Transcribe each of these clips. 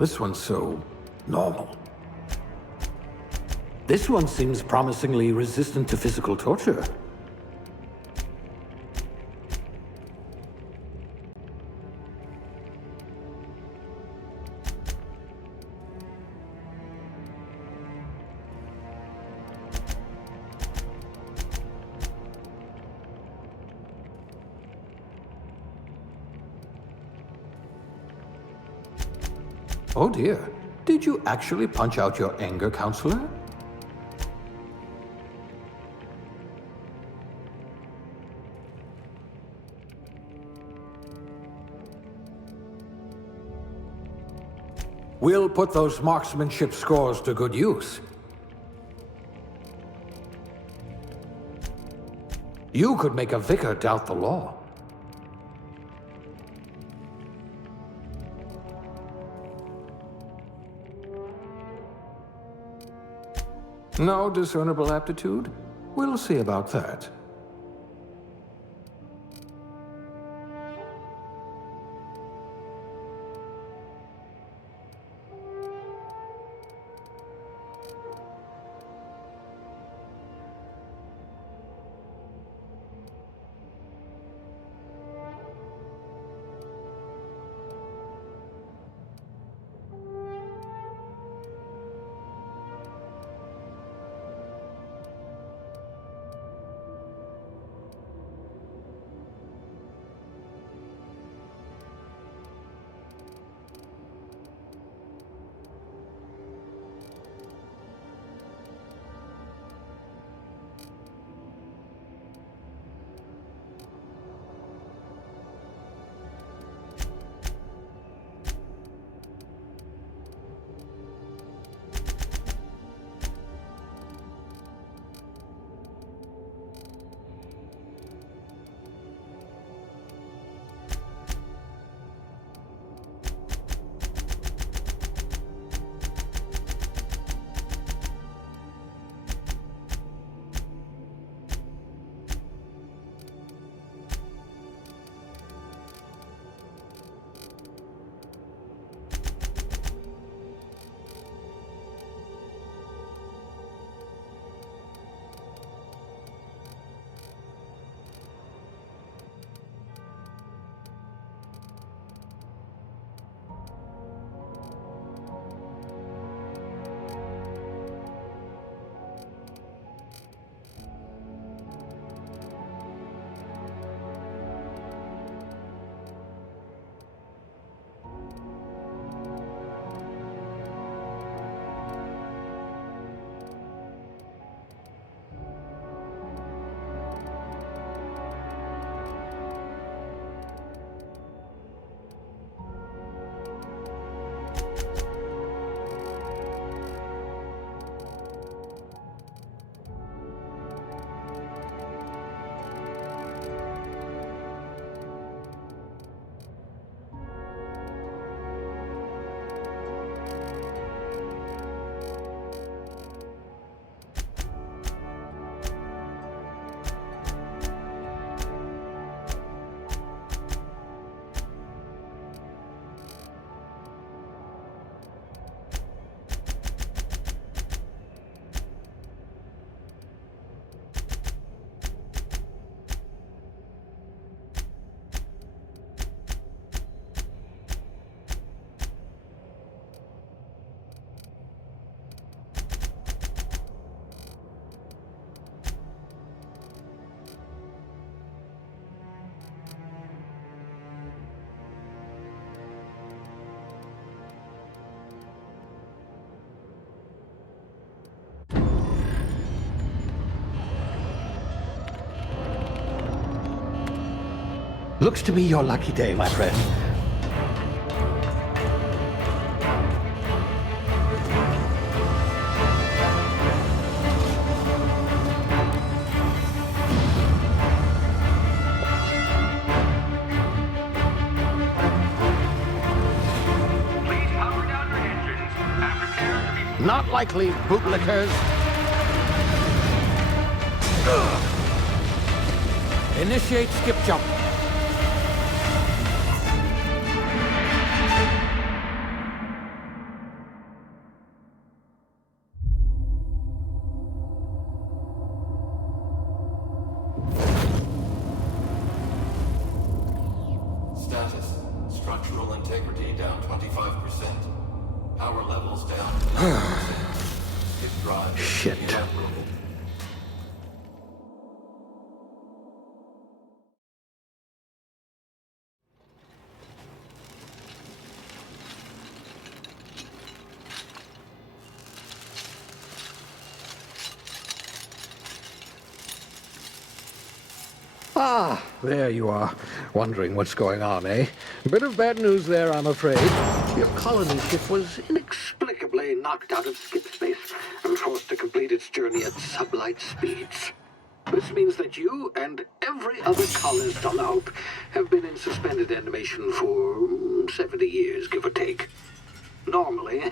This one's so normal. This one seems promisingly resistant to physical torture. Oh dear. Did you actually punch out your anger, counselor? We'll put those marksmanship scores to good use. You could make a vicar doubt the law. No discernible aptitude? We'll see about that. Looks to be your lucky day, my friend. Please power down your engines and prepare to be... Not likely, bootlickers. Initiate skip jump. Structural integrity down 25%. Power levels down 90%. His drive is Shit. inoperable. Ah, there you are. Wondering what's going on, eh? Bit of bad news there, I'm afraid. Your colony ship was inexplicably knocked out of skip space and forced to complete its journey at sublight speeds. This means that you and every other colonist on the Hope have been in suspended animation for 70 years, give or take. Normally,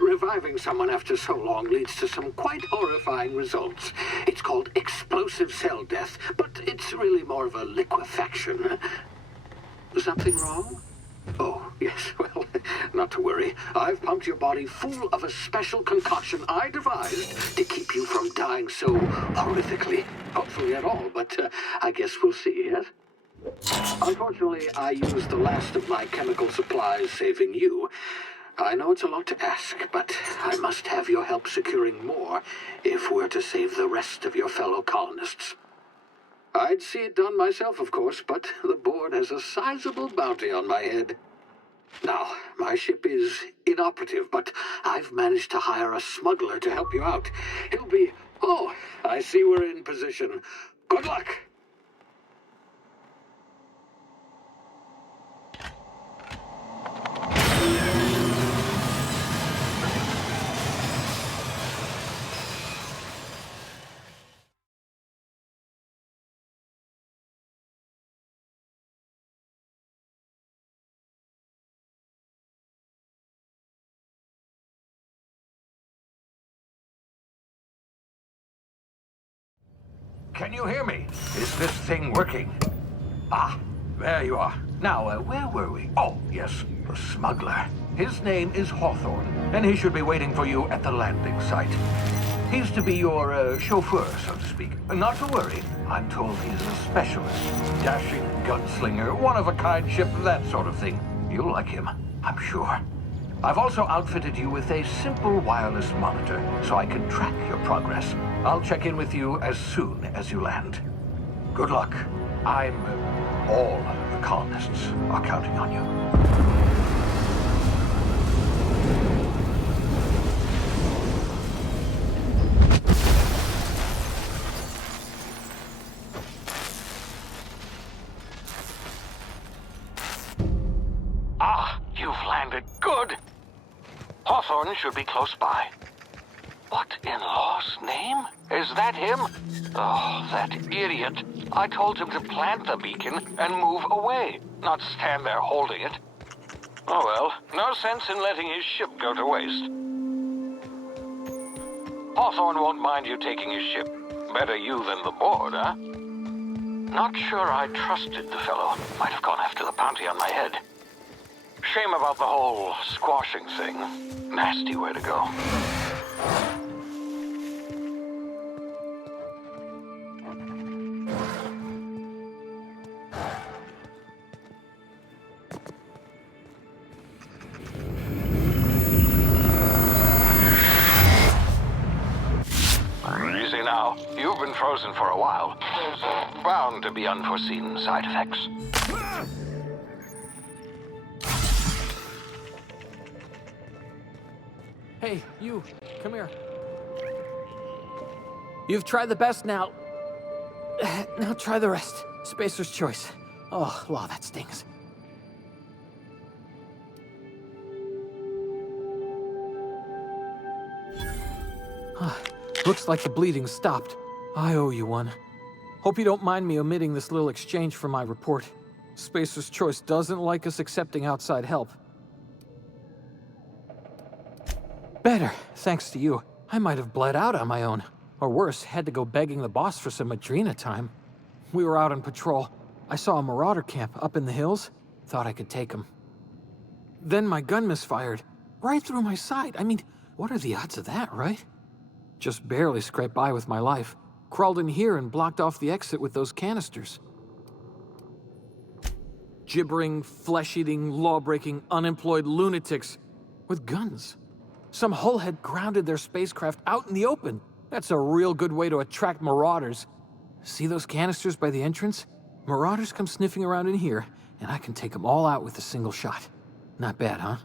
reviving someone after so long leads to some quite horrifying results. It's called explosive cell death, but it's really more of a liquefaction. Something wrong? Oh, yes, well, not to worry. I've pumped your body full of a special concoction I devised to keep you from dying so horrifically. Hopefully at all, but I guess we'll see, yes? Unfortunately, I used the last of my chemical supplies saving you. I know it's a lot to ask, but I must have your help securing more if we're to save the rest of your fellow colonists. I'd see it done myself, of course, but the board has a sizable bounty on my head. Now, my ship is inoperative, but I've managed to hire a smuggler to help you out. He'll be... Oh, I see we're in position. Good luck! Can you hear me? Is this thing working? Ah, there you are. Now, where were we? Oh, yes, the smuggler. His name is Hawthorne, and he should be waiting for you at the landing site. He's to be your chauffeur, so to speak. Not to worry. I'm told he's a specialist. Dashing gunslinger, one-of-a-kind ship, that sort of thing. You'll like him, I'm sure. I've also outfitted you with a simple wireless monitor, so I can track your progress. I'll check in with you as soon as you land. Good luck. All the colonists are counting on you. Ah, you've landed. Good. Hawthorne should be close by. What in law's name? Is that him? Oh, that idiot. I told him to plant the beacon and move away, not stand there holding it. Oh well, no sense in letting his ship go to waste. Hawthorne won't mind you taking his ship. Better you than the board, huh? Not sure I trusted the fellow. Might have gone after the bounty on my head. Shame about the whole squashing thing. Nasty way to go. Easy now. You've been frozen for a while. There's bound to be unforeseen side effects. Hey, you, come here. You've tried the best now. Now try the rest. Spacer's choice. Oh, law, that stings. Looks like the bleeding stopped. I owe you one. Hope you don't mind me omitting this little exchange from my report. Spacer's choice doesn't like us accepting outside help. Better, thanks to you. I might have bled out on my own. Or worse, had to go begging the boss for some Adrena time. We were out on patrol. I saw a marauder camp up in the hills. Thought I could take him. Then my gun misfired. Right through my side. I mean, what are the odds of that, right? Just barely scraped by with my life. Crawled in here and blocked off the exit with those canisters. gibbering, flesh-eating, law-breaking, unemployed lunatics with guns. Some hull had grounded their spacecraft out in the open. That's a real good way to attract marauders. See those canisters by the entrance? Marauders come sniffing around in here, and I can take them all out with a single shot. Not bad, huh?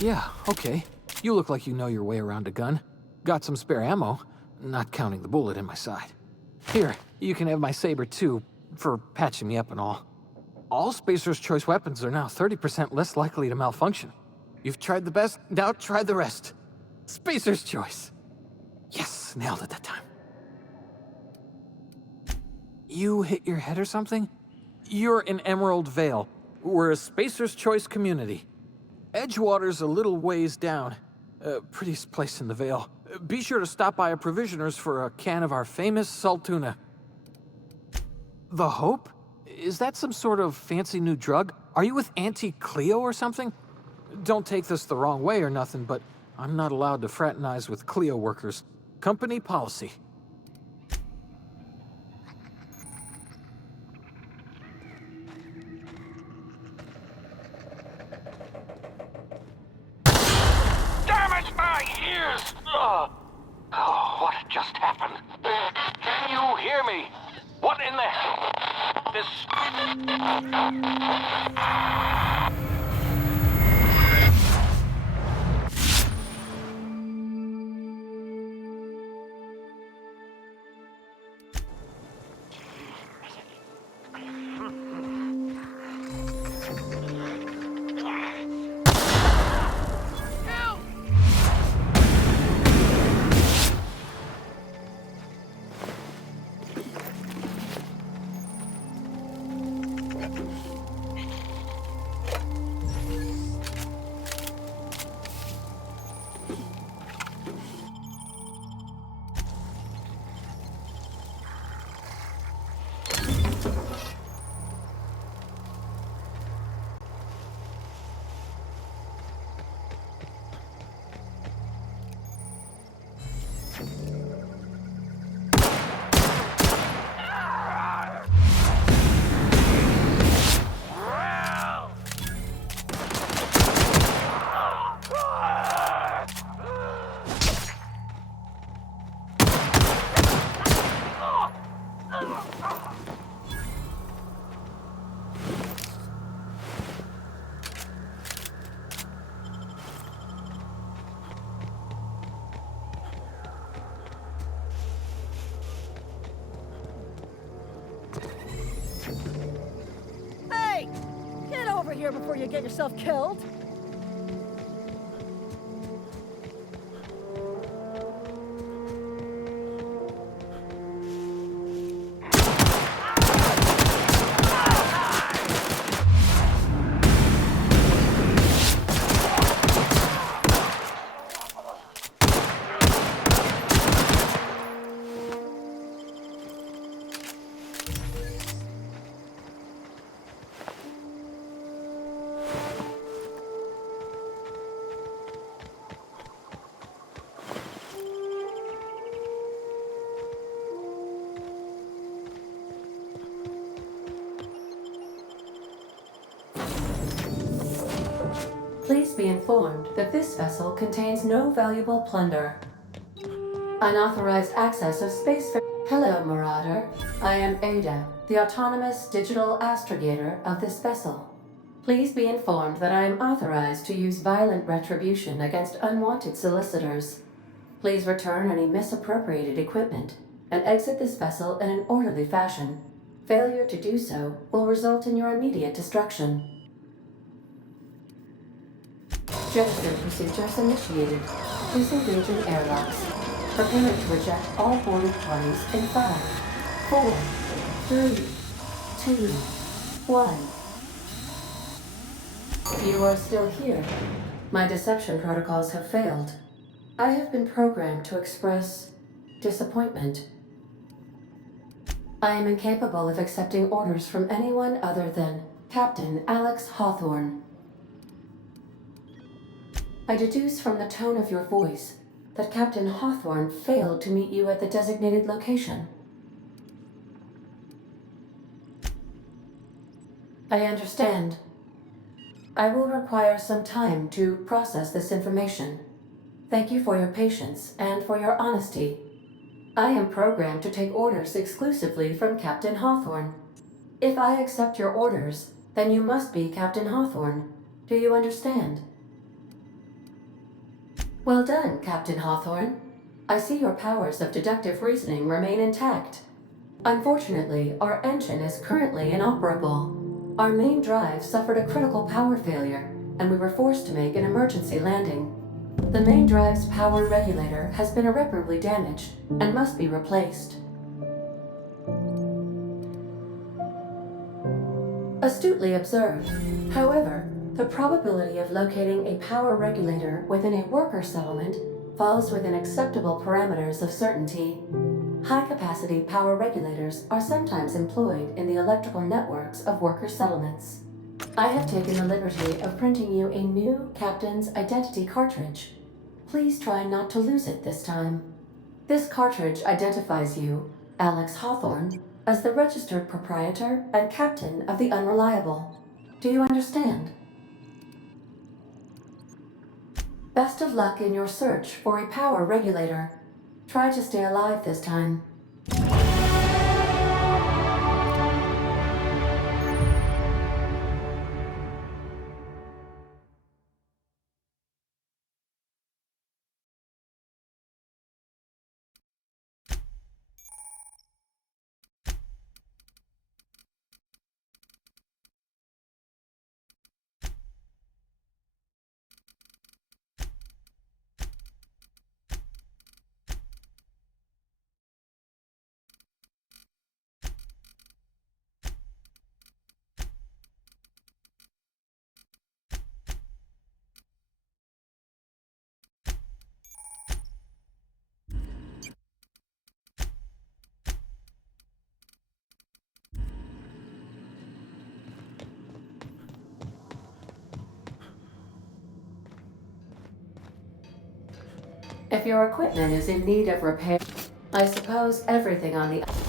Yeah, okay. You look like you know your way around a gun. Got some spare ammo, not counting the bullet in my side. Here, you can have my saber too, for patching me up and all. All Spacer's Choice weapons are now 30% less likely to malfunction. You've tried the best, now try the rest. Spacer's Choice. Yes, nailed it that time. You hit your head or something? You're in Emerald Vale. We're a Spacer's Choice community. Edgewater's a little ways down. Prettiest place in the Vale. Be sure to stop by a provisioner's for a can of our famous Saltuna. The Hope? Is that some sort of fancy new drug? Are you with Auntie Cleo or something? Don't take this the wrong way or nothing, but I'm not allowed to fraternize with Cleo workers. Company policy. Damn it, my ears! Oh, what just happened? Can you hear me? What in the hell? This... Hey! Get over here before you get yourself killed! Please be informed that this vessel contains no valuable plunder. Unauthorized access of space. Hello, Marauder. I am Ada, the autonomous digital astrogator of this vessel. Please be informed that I am authorized to use violent retribution against unwanted solicitors. Please return any misappropriated equipment and exit this vessel in an orderly fashion. Failure to do so will result in your immediate destruction. Jettison procedures initiated. Disengaging airlocks. Preparing to reject all boarded parties in 5, 4, 3, 2, 1. You are still here. My deception protocols have failed. I have been programmed to express disappointment. I am incapable of accepting orders from anyone other than Captain Alex Hawthorne. I deduce from the tone of your voice that Captain Hawthorne failed to meet you at the designated location. I understand. I will require some time to process this information. Thank you for your patience and for your honesty. I am programmed to take orders exclusively from Captain Hawthorne. If I accept your orders, then you must be Captain Hawthorne. Do you understand? Well done, Captain Hawthorne. I see your powers of deductive reasoning remain intact. Unfortunately, our engine is currently inoperable. Our main drive suffered a critical power failure, and we were forced to make an emergency landing. The main drive's power regulator has been irreparably damaged and must be replaced. Astutely observed. However, the probability of locating a power regulator within a worker settlement falls within acceptable parameters of certainty. High-capacity power regulators are sometimes employed in the electrical networks of worker settlements. I have taken the liberty of printing you a new Captain's Identity cartridge. Please try not to lose it this time. This cartridge identifies you, Alex Hawthorne, as the registered proprietor and captain of the Unreliable. Do you understand? Best of luck in your search for a power regulator. Try to stay alive this time. If your equipment is in need of repair, I suppose everything on the...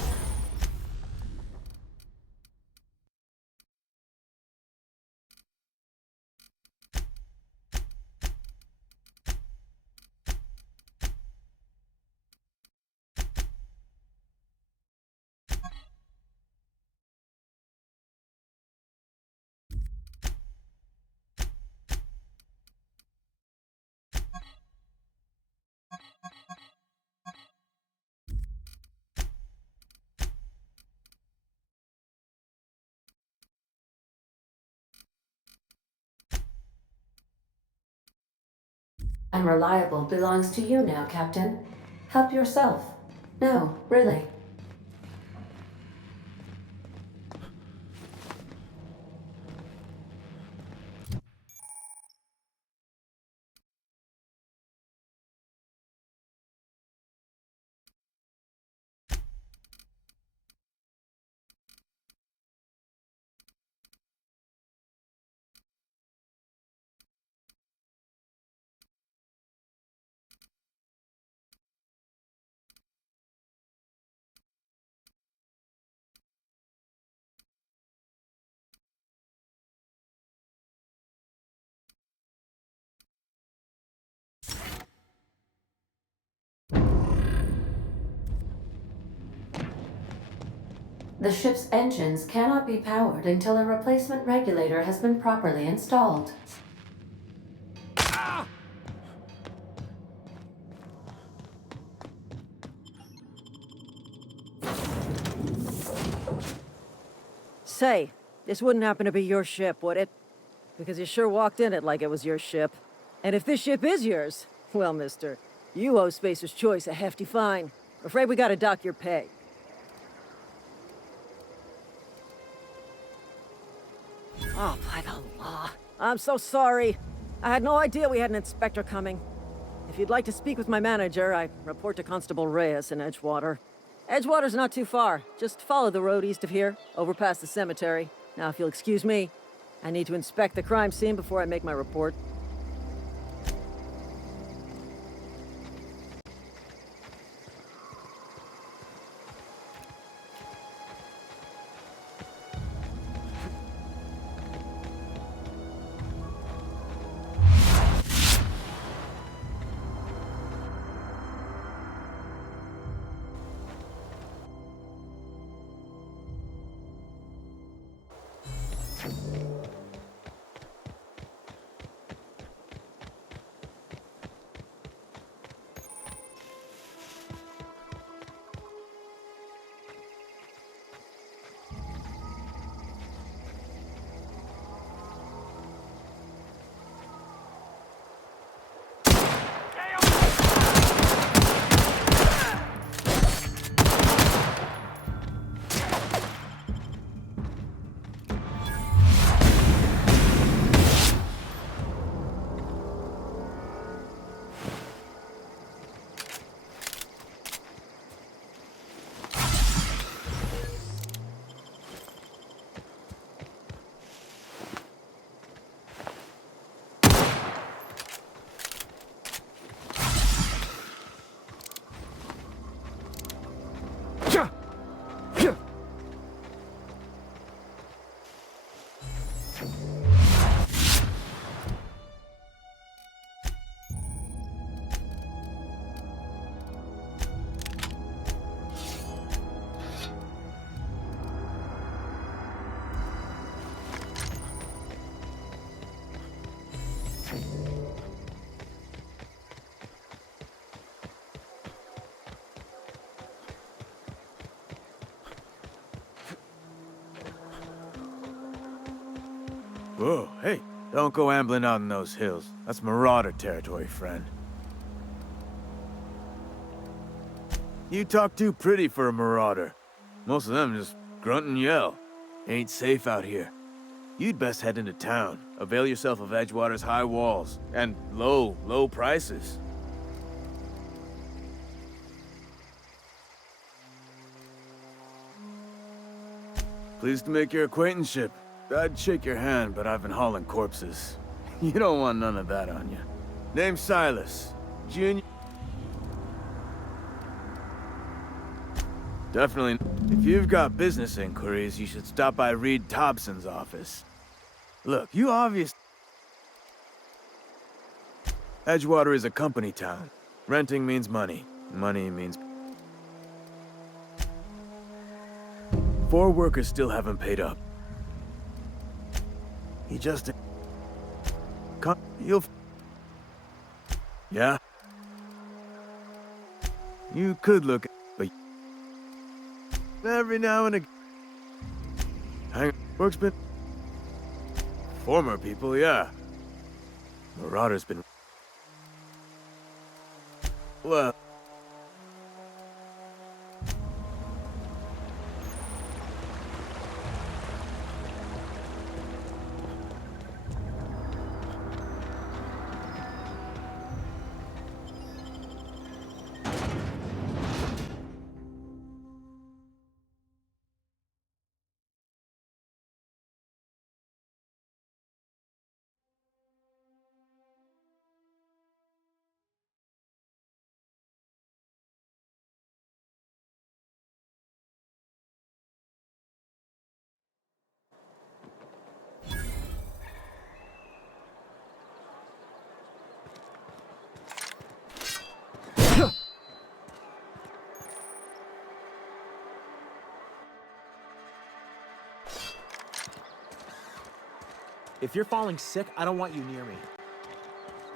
Unreliable belongs to you now, Captain. Help yourself. No, really. The ship's engines cannot be powered until a replacement regulator has been properly installed. Say, this wouldn't happen to be your ship, would it? Because you sure walked in it like it was your ship. And if this ship is yours, well, mister, you owe Spacer's Choice a hefty fine. Afraid we gotta dock your pay. Oh, by the law. I'm so sorry. I had no idea we had an inspector coming. If you'd like to speak with my manager, I report to Constable Reyes in Edgewater. Edgewater's not too far. Just follow the road east of here, over past the cemetery. Now, if you'll excuse me, I need to inspect the crime scene before I make my report. Whoa, hey, don't go ambling out in those hills. That's Marauder territory, friend. You talk too pretty for a Marauder. Most of them just grunt and yell. Ain't safe out here. You'd best head into town. Avail yourself of Edgewater's high walls and low prices. Pleased to make your acquaintanceship. I'd shake your hand, but I've been hauling corpses. You don't want none of that on you. Name's Silas. Junior. Definitely. If you've got business inquiries, you should stop by Reed Thompson's office. Look, you obviously... Edgewater is a company town. Renting means money. Money means... 4 workers still haven't paid up. He just... You'll... Yeah? You could look, but... Every now and again... Work's been... Former people, yeah. Marauder's been... Well... If you're falling sick, I don't want you near me.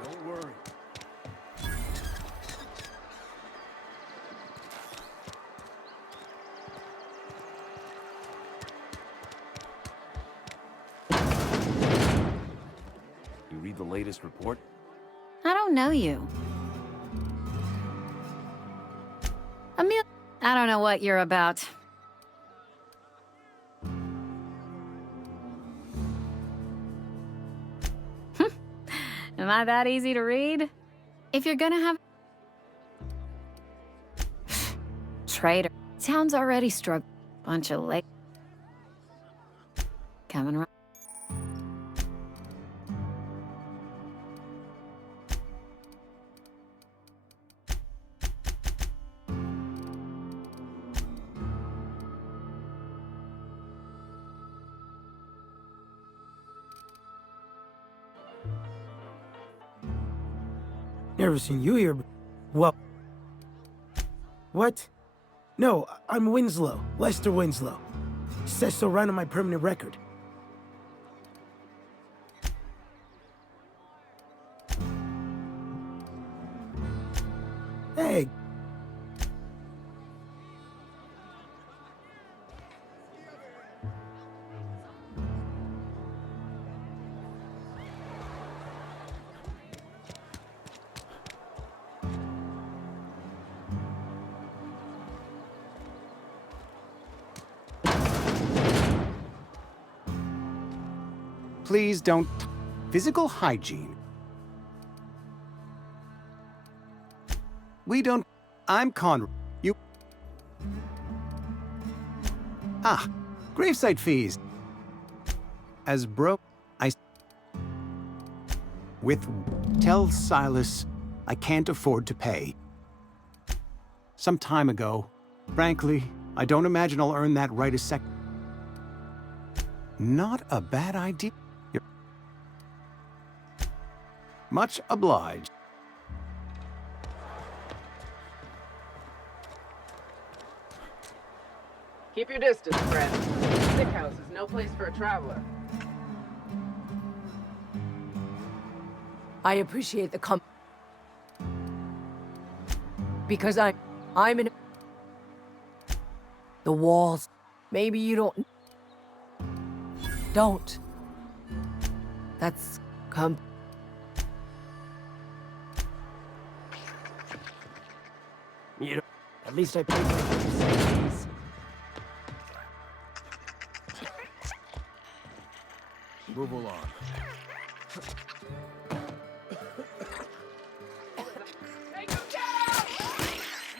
Don't worry. You read the latest report? I don't know you. Emil, I don't know what you're about. Am I that easy to read? If you're gonna have... Traitor. Town's already struck. Bunch of late. Coming right. Never seen you here. Well, what? No, I'm Winslow, Lester Winslow. Says so right on my permanent record. Hey. Please don't... Physical hygiene. We don't... I'm Conrad. You... Ah, gravesite fees. As bro... I... With... Tell Silas I can't afford to pay. Some time ago. Frankly, I don't imagine I'll earn that right a sec... Not a bad idea. Much obliged. Keep your distance, friend. Sick house is no place for a traveler. I appreciate the because I'm in the walls. Maybe you don't. That's You know, at least I paid my fees. Move along. Take him down!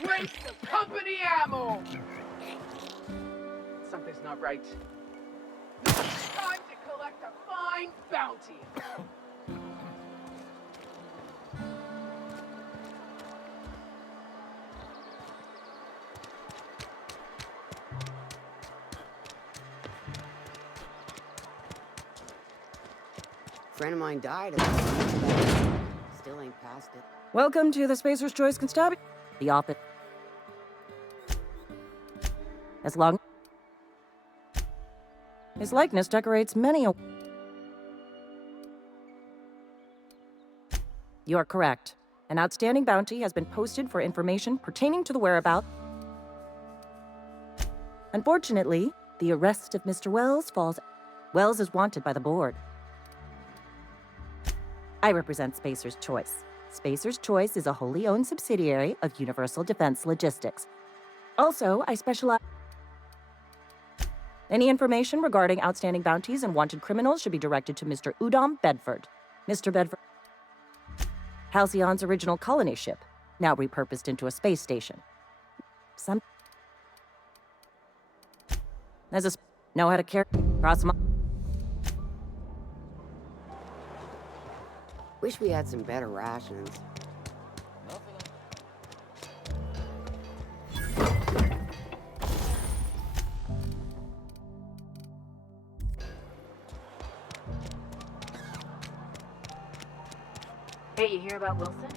Waste of company ammo! Something's not right. Time to collect a fine bounty. friend of mine died. Still ain't past it. Welcome to the Spacer's Choice Constabulary. The office. As long his likeness decorates many a. You are correct. An outstanding bounty has been posted for information pertaining to the whereabouts. Unfortunately, the arrest of Mr. Wells falls. Wells is wanted by the board. I represent Spacer's Choice. Spacer's Choice is a wholly owned subsidiary of Universal Defense Logistics. Also, I specialize. Any information regarding outstanding bounties and wanted criminals should be directed to Mr. Udom Bedford. Mr. Bedford. Halcyon's original colony ship, now repurposed into a space station. Know how to carry cross them. Wish we had some better rations. Hey, you hear about Wilson?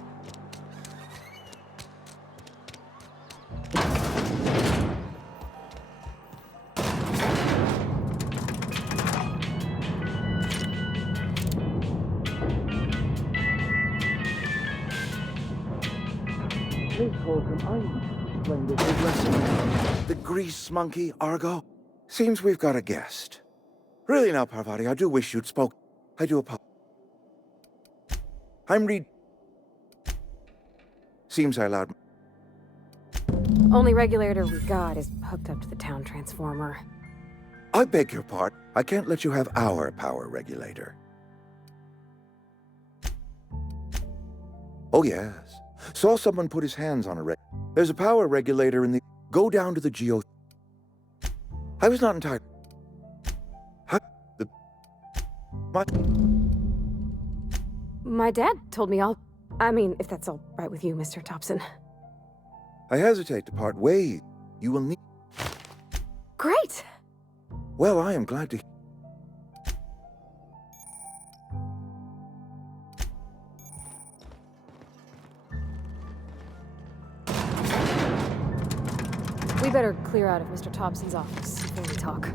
The grease monkey, Argo? Seems we've got a guest. Really now, Parvati, I do wish you'd spoke. I do apologize. I'm Reed. Seems I allowed. Only regulator we got is hooked up to the town transformer. I beg your pardon. I can't let you have our power regulator. Oh, yes. Saw someone put his hands on a There's a power regulator in the... Go down to the geo... I was not entirely... My dad told me I mean, if that's all right with you, Mr. Thompson. I hesitate to part ways. You will need... Great! Well, I am glad to... We better clear out of Mr. Thompson's office before we talk.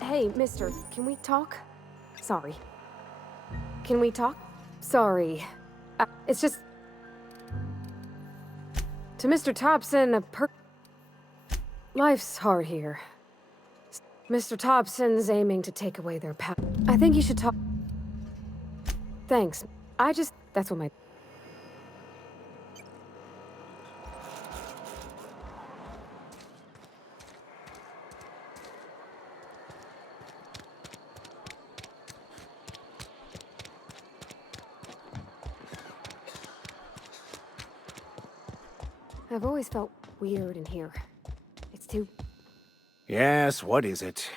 Hey, mister, can we talk? Sorry. Can we talk? Sorry. It's just... To Mr. Thompson, life's hard here. Mr. Thompson's aiming to take away their power. I think you should talk... Thanks. That's what my... I've always felt weird in here. It's too... Yes, what is it?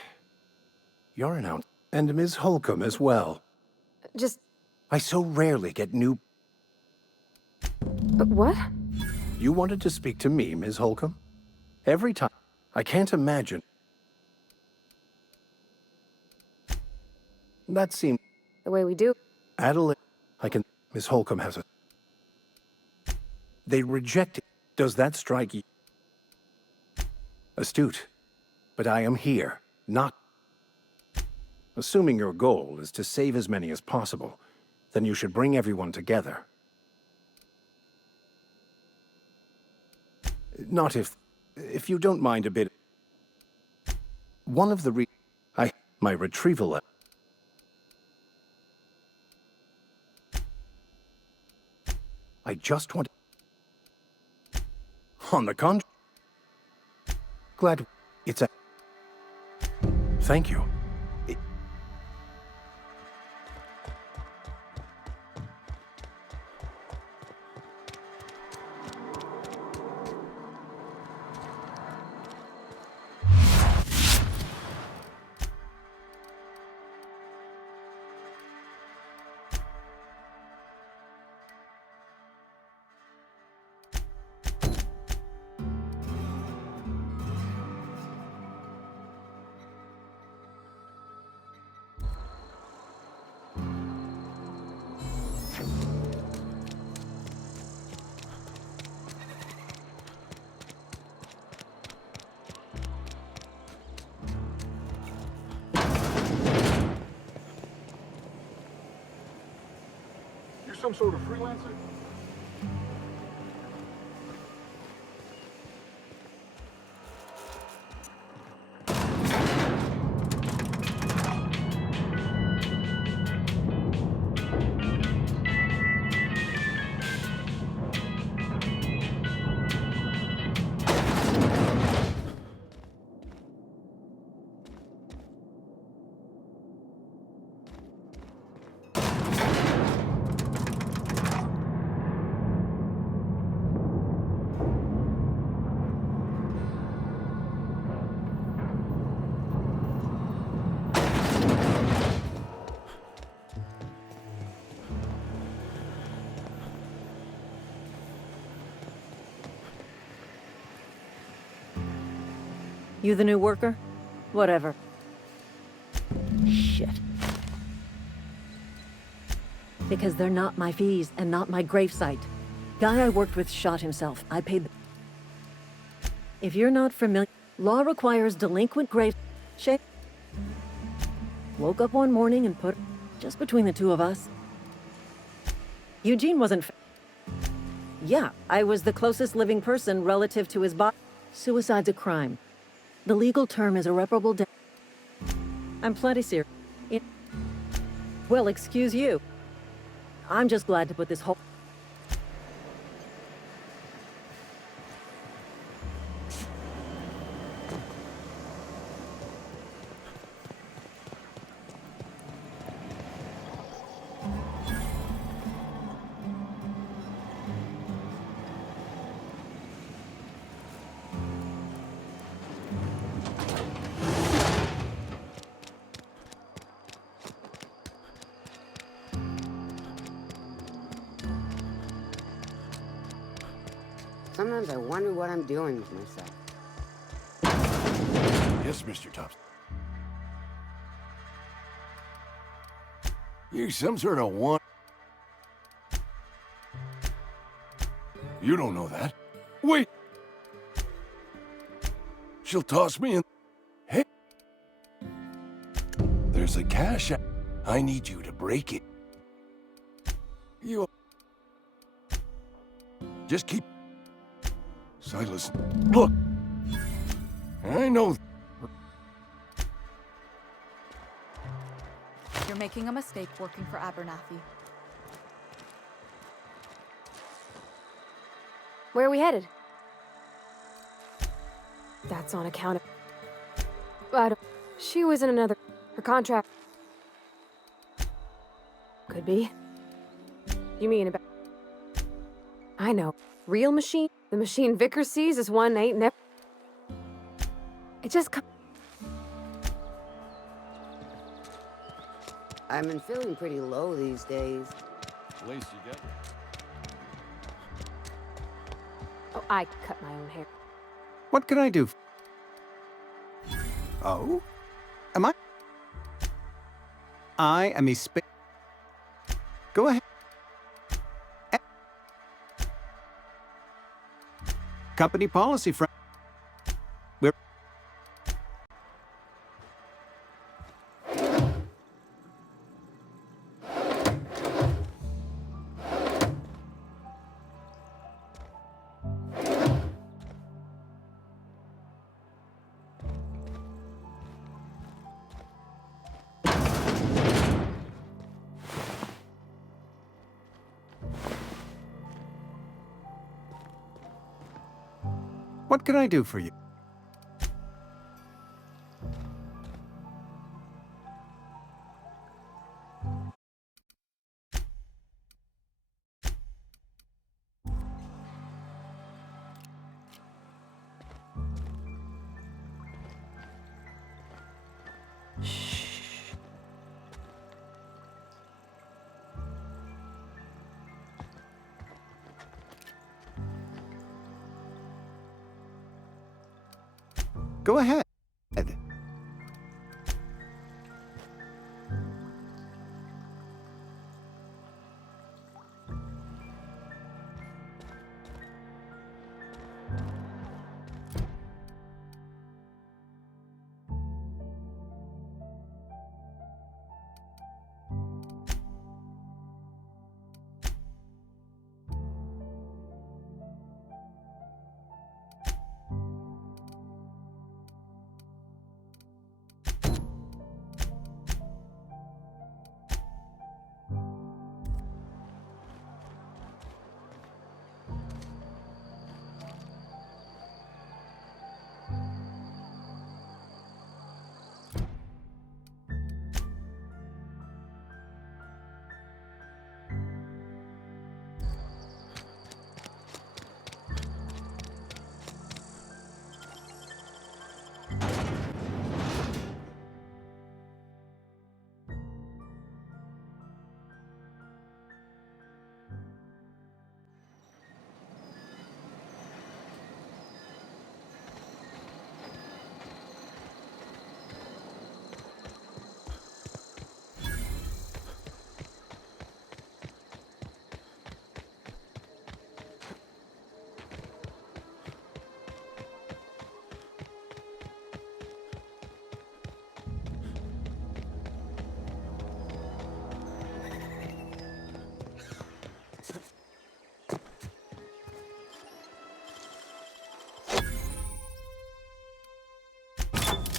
You're an out... And Ms. Holcomb as well. Just... I so rarely get new... What? You wanted to speak to me, Ms. Holcomb? Every time. I can't imagine. That seemed... The way we do... Adelaide... I can... Ms. Holcomb has a... They reject it. Does that strike you? Astute. But I am here, not... Assuming your goal is to save as many as possible, then you should bring everyone together. Not if you don't mind a bit. One of the my retrieval. I just want. On the contrary, glad it's a. Thank you. You some sort of freelancer? You the new worker? Whatever. Shit. Because they're not my fees and not my gravesite. Guy I worked with shot himself. I paid the... If you're not familiar, law requires delinquent grave... Shit. Woke up one morning and put... just between the two of us. Eugene wasn't... Yeah, I was the closest living person relative to his body. Suicide's a crime. The legal term is irreparable damage. I'm plenty serious. Well, excuse you. I'm just glad to put this whole... Sometimes I wonder what I'm doing with myself. Yes, Mr. Thompson. You some sort of one. You don't know that. Wait! She'll toss me in. Hey! There's a cash app. I need you to break it. You... Just keep... Silas, look! I know... You're making a mistake working for Abernathy. Where are we headed? That's on account of... But she was in another... Her contract... Could be. You mean about... I know. Real machine? The machine Vickers sees is one ain't never... It just... I've been feeling pretty low these days. Least you get. Oh, I cut my own hair. What can I do? Oh? Am I? I am a space... Go ahead. Company policy, friend. We're... What can I do for you? Go ahead.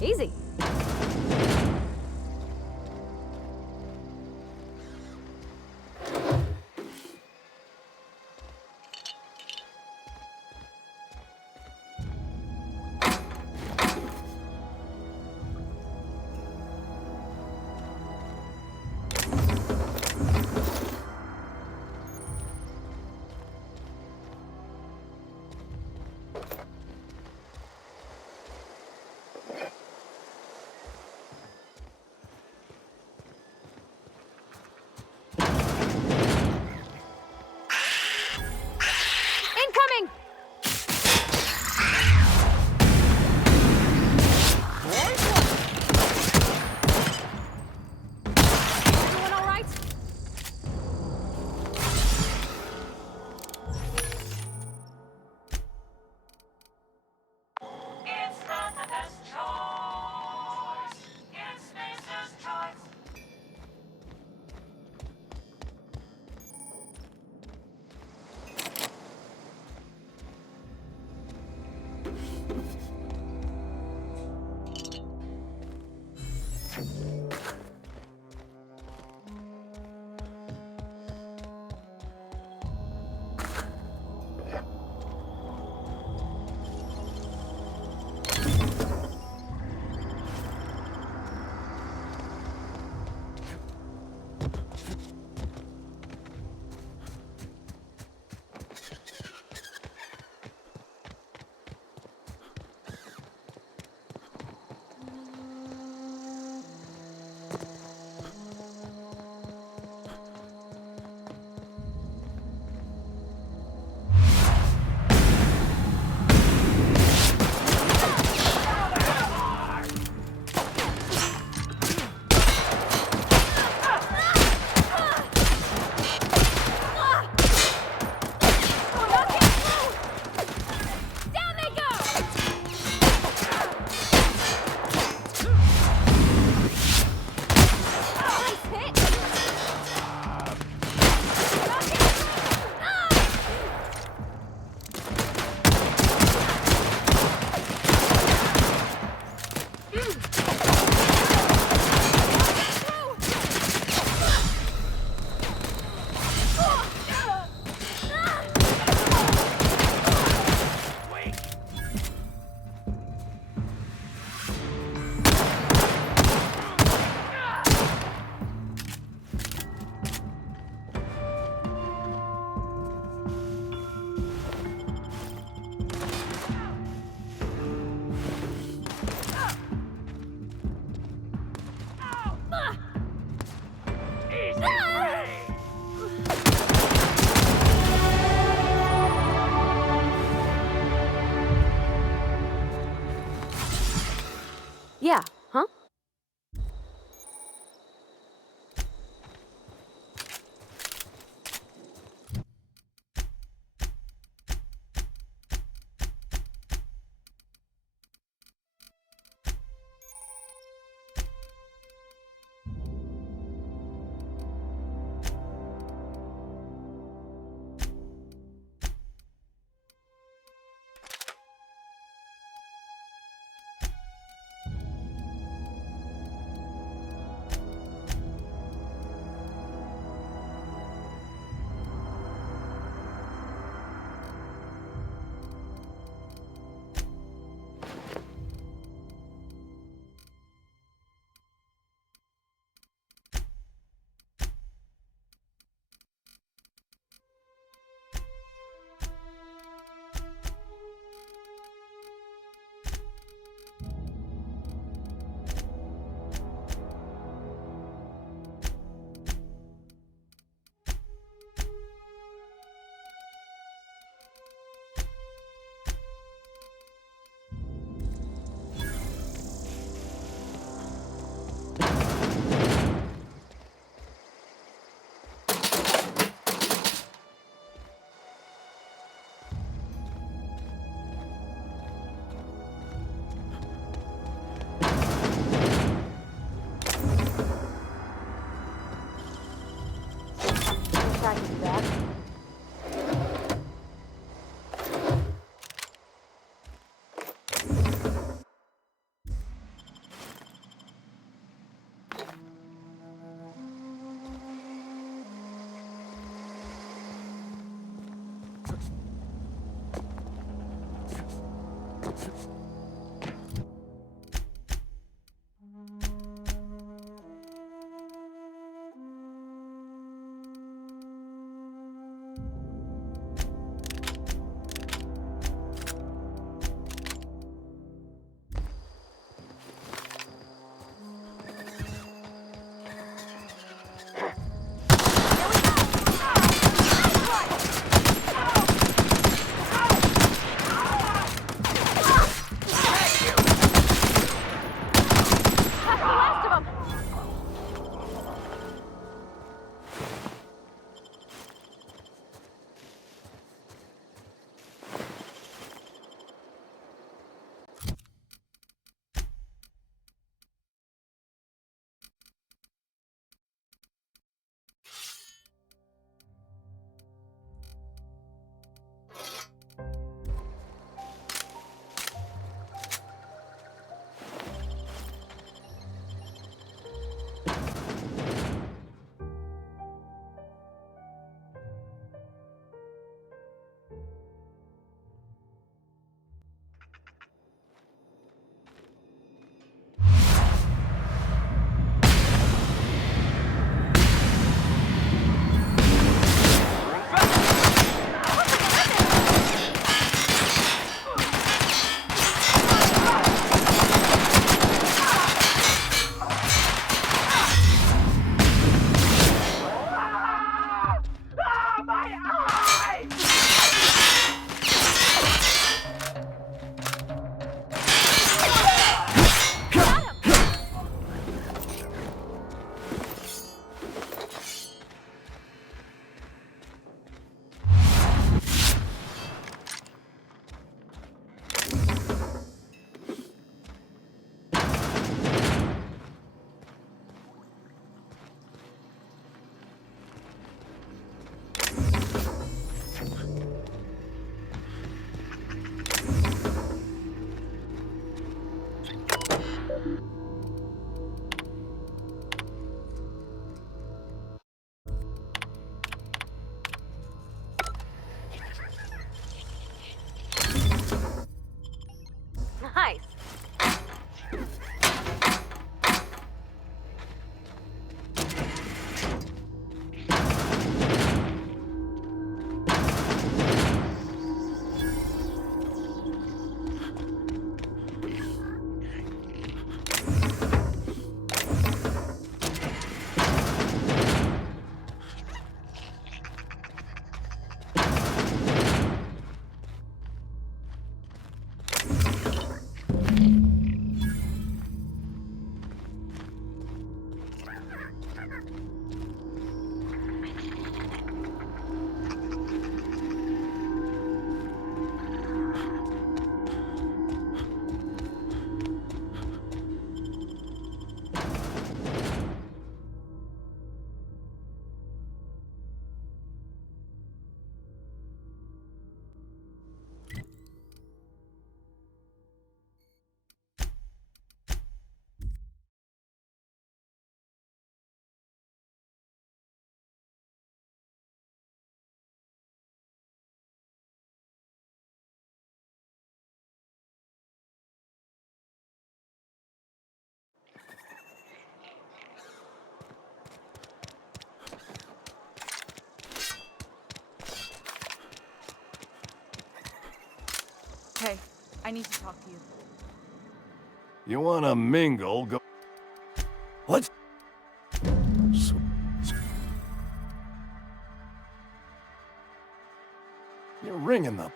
Easy. Incoming! Everyone all right? It's not the best choice. It's Mace's choice. Yeah, huh? Okay, I need to talk to you. You wanna mingle, go... What? You're ringing them.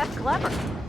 That's clever.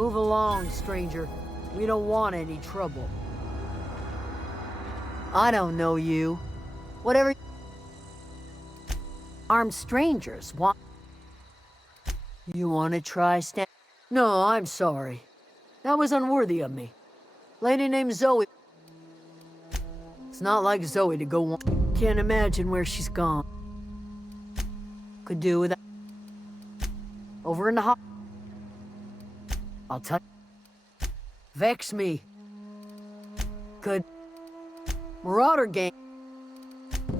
Move along, stranger. We don't want any trouble. I don't know you. Whatever... Armed strangers want... You want to try No, I'm sorry. That was unworthy of me. Lady named Zoe... It's not like Zoe to go on. Can't imagine where she's gone. Could do with that. Over in the hot... I'll tell you. Vex me. Could... Marauder gang...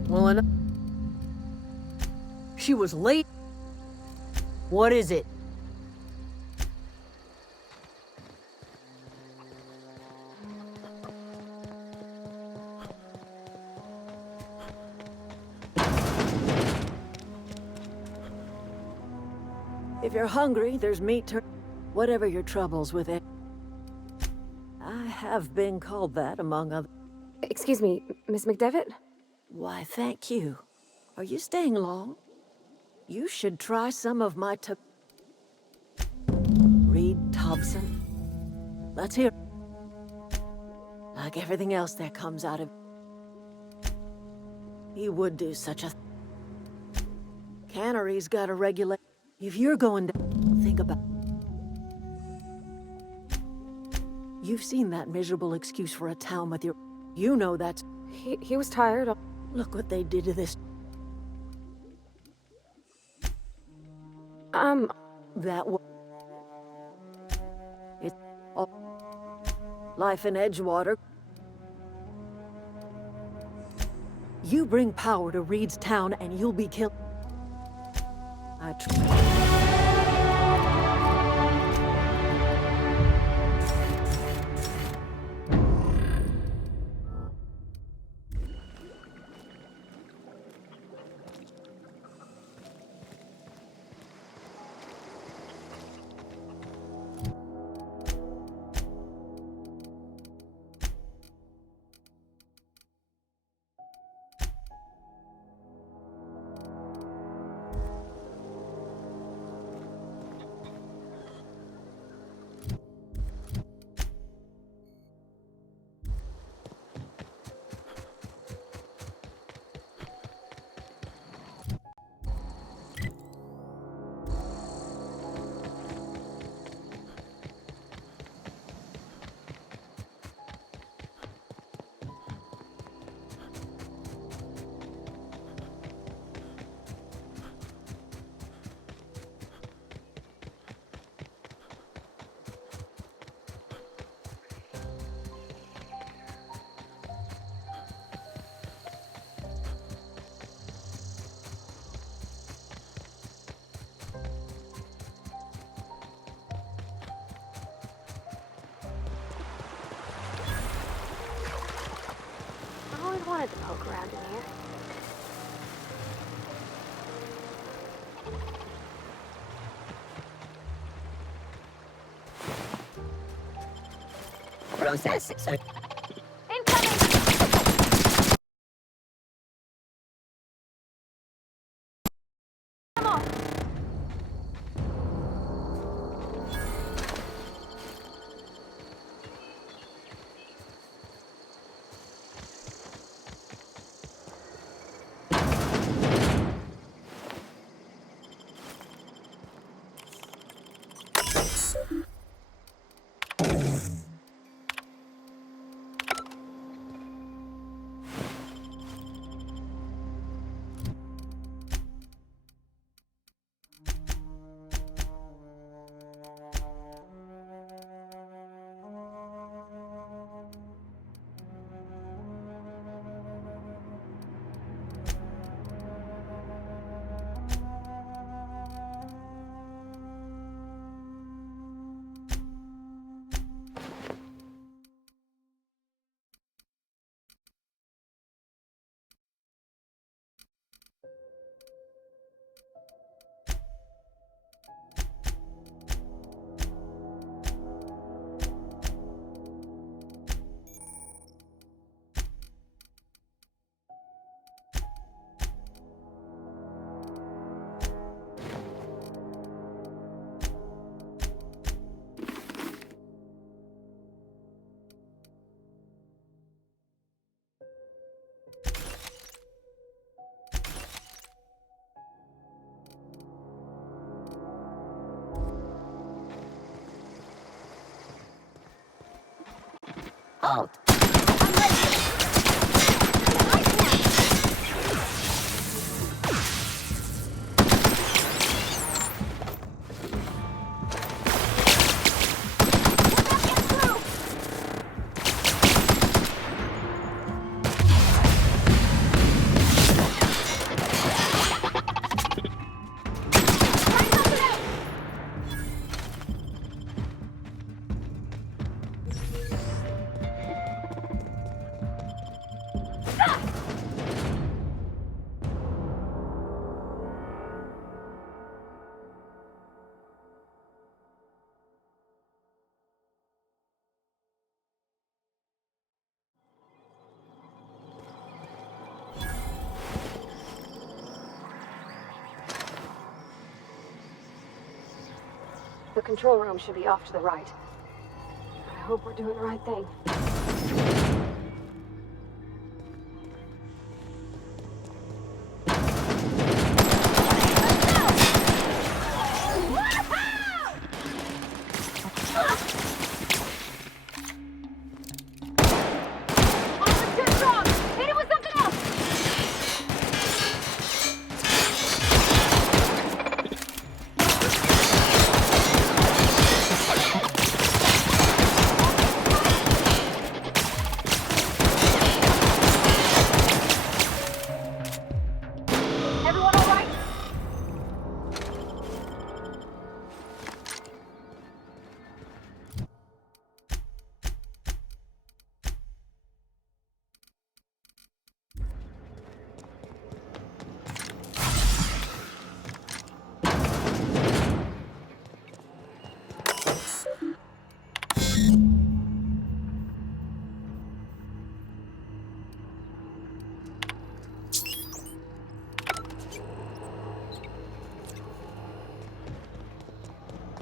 Well enough. She was late. What is it? If you're hungry, there's meat whatever your troubles with it. I have been called that, among other... Excuse me, Miss McDevitt? Why, thank you. Are you staying long? You should try some of my Reed Thompson. Let's hear. Like everything else that comes out of... He would do such a... Cannery's got to regulate... If you're going to... Think about... You've seen that miserable excuse for a town with your... You know that's... He was tired. Look what they did to this... That was... It's... Life in Edgewater. You bring power to Reed's town and you'll be killed. wanted to poke around in here. Process. Halt. The control room should be off to the right. I hope we're doing the right thing.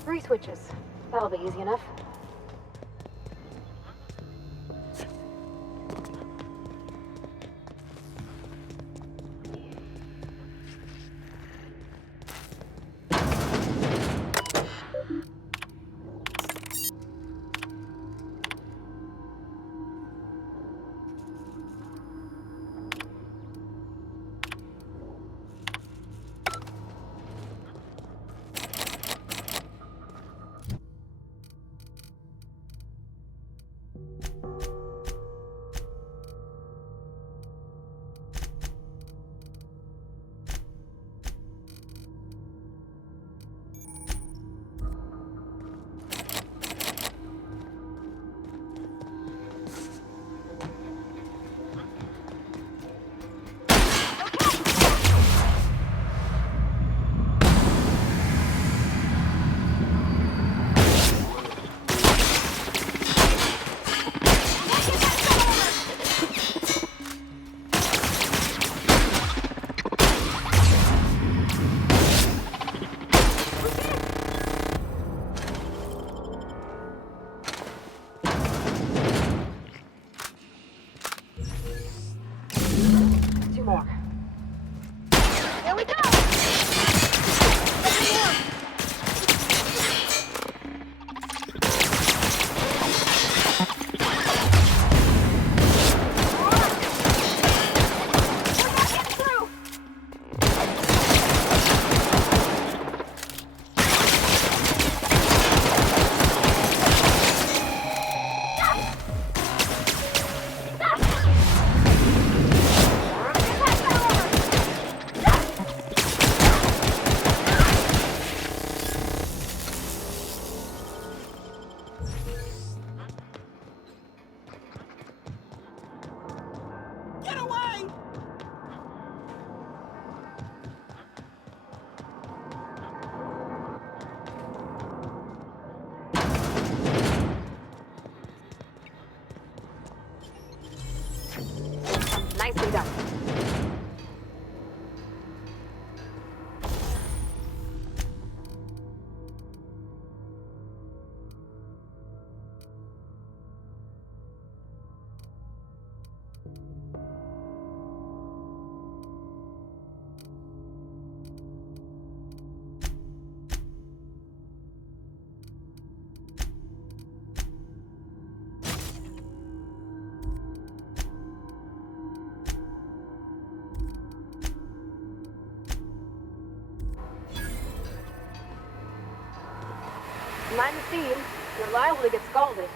Three switches. That'll be easy enough. Mind the scene. You're liable to get scalded.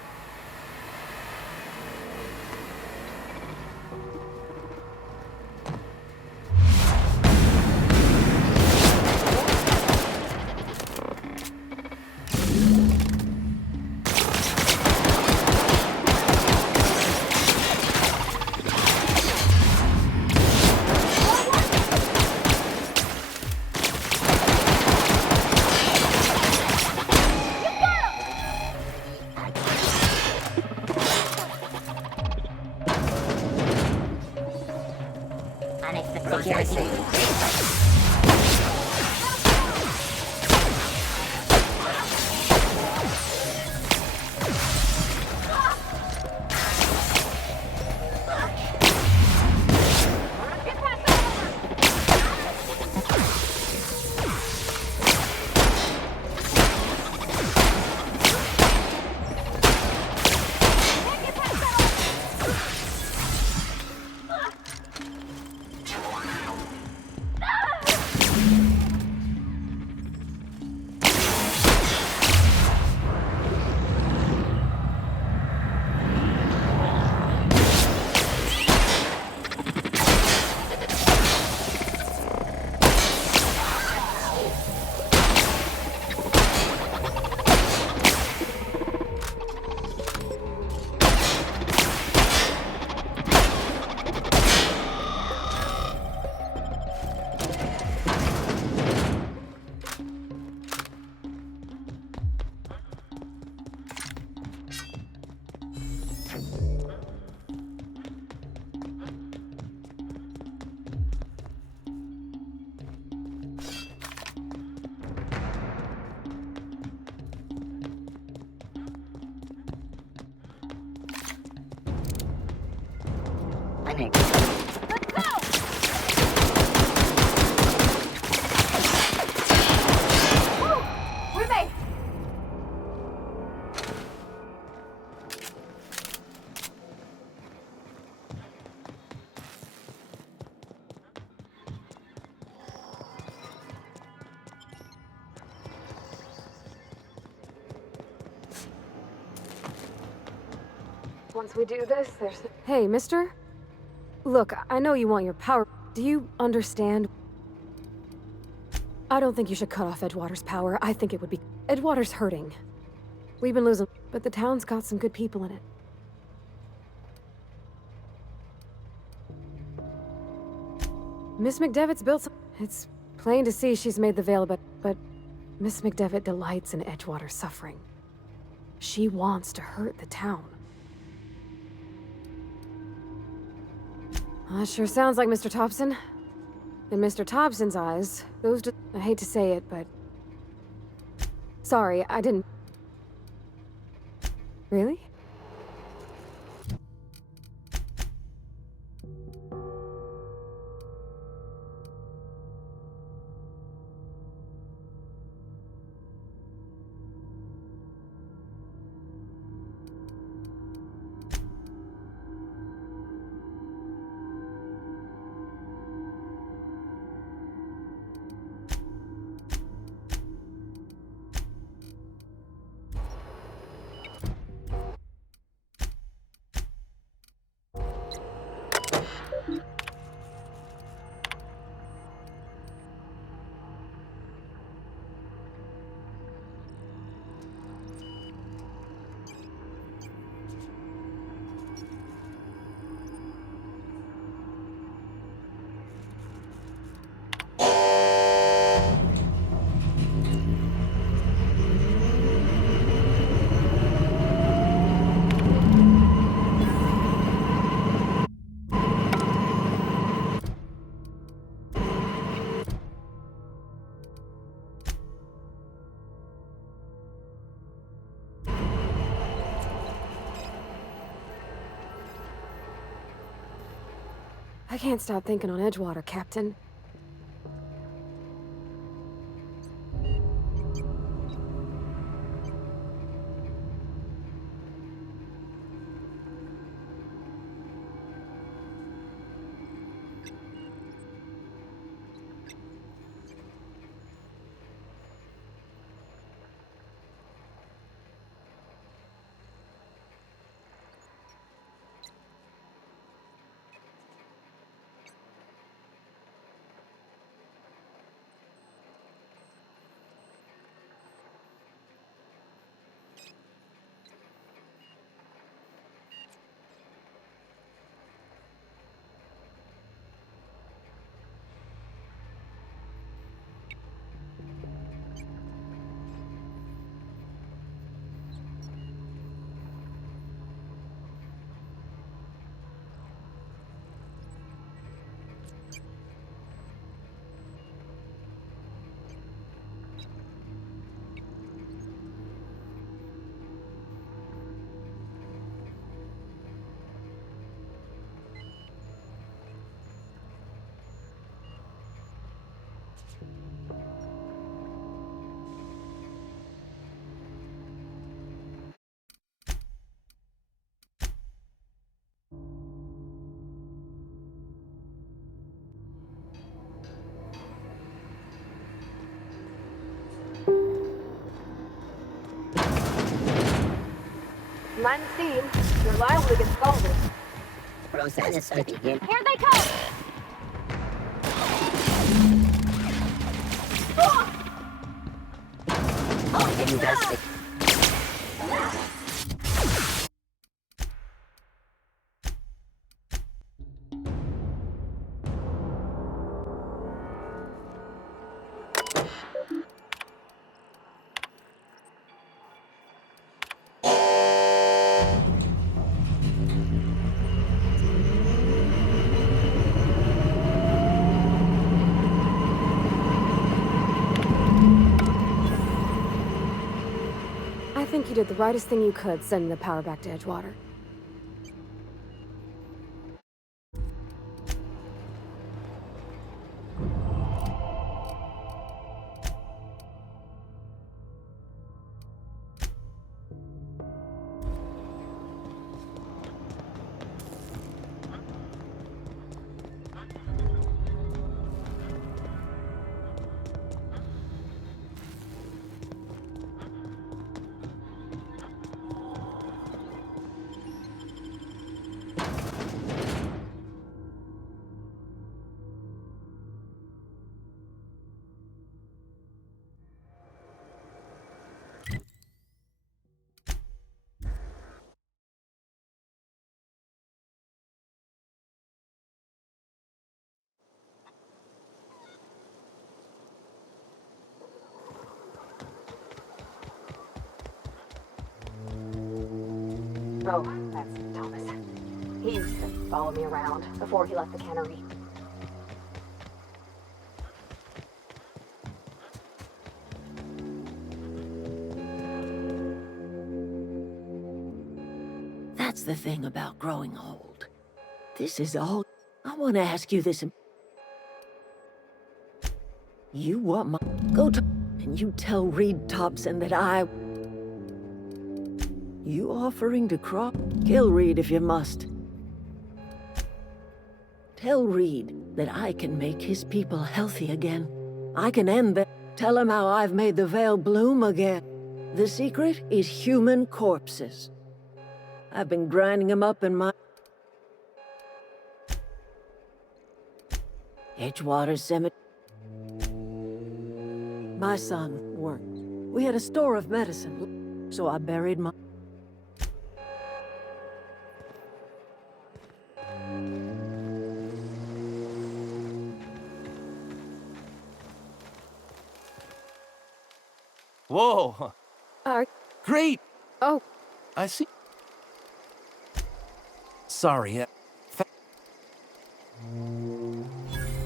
Once we do this, there's... Hey, mister? Look, I know you want your power. Do you understand? I don't think you should cut off Edgewater's power. I think it would be... Edgewater's hurting. We've been losing, but the town's got some good people in it. Miss McDevitt's built some... It's plain to see she's made the veil, but Miss McDevitt delights in Edgewater's suffering. She wants to hurt the town. That sure sounds like Mr. Thompson. In Mr. Thompson's eyes, those I hate to say it, but... Sorry, I didn't... Really? I can't stop thinking on Edgewater, Captain. Not in steam. You're liable to get scalded. Here they come! I think you did the rightest thing you could, sending the power back to Edgewater. Oh, that's Thomas. He used to follow me around before he left the cannery. That's the thing about growing old. This is all... I want to ask you this. You want my... Go to... And you tell Reed Thompson that I... You offering to kill Reed if you must. Tell Reed that I can make his people healthy again. I can end that. Tell him how I've made the Vale bloom again. The secret is human corpses. I've been grinding them up in my... Edgewater Cemetery. My son worked. We had a store of medicine, so I buried my... Whoa! Great! Oh. I see. Sorry,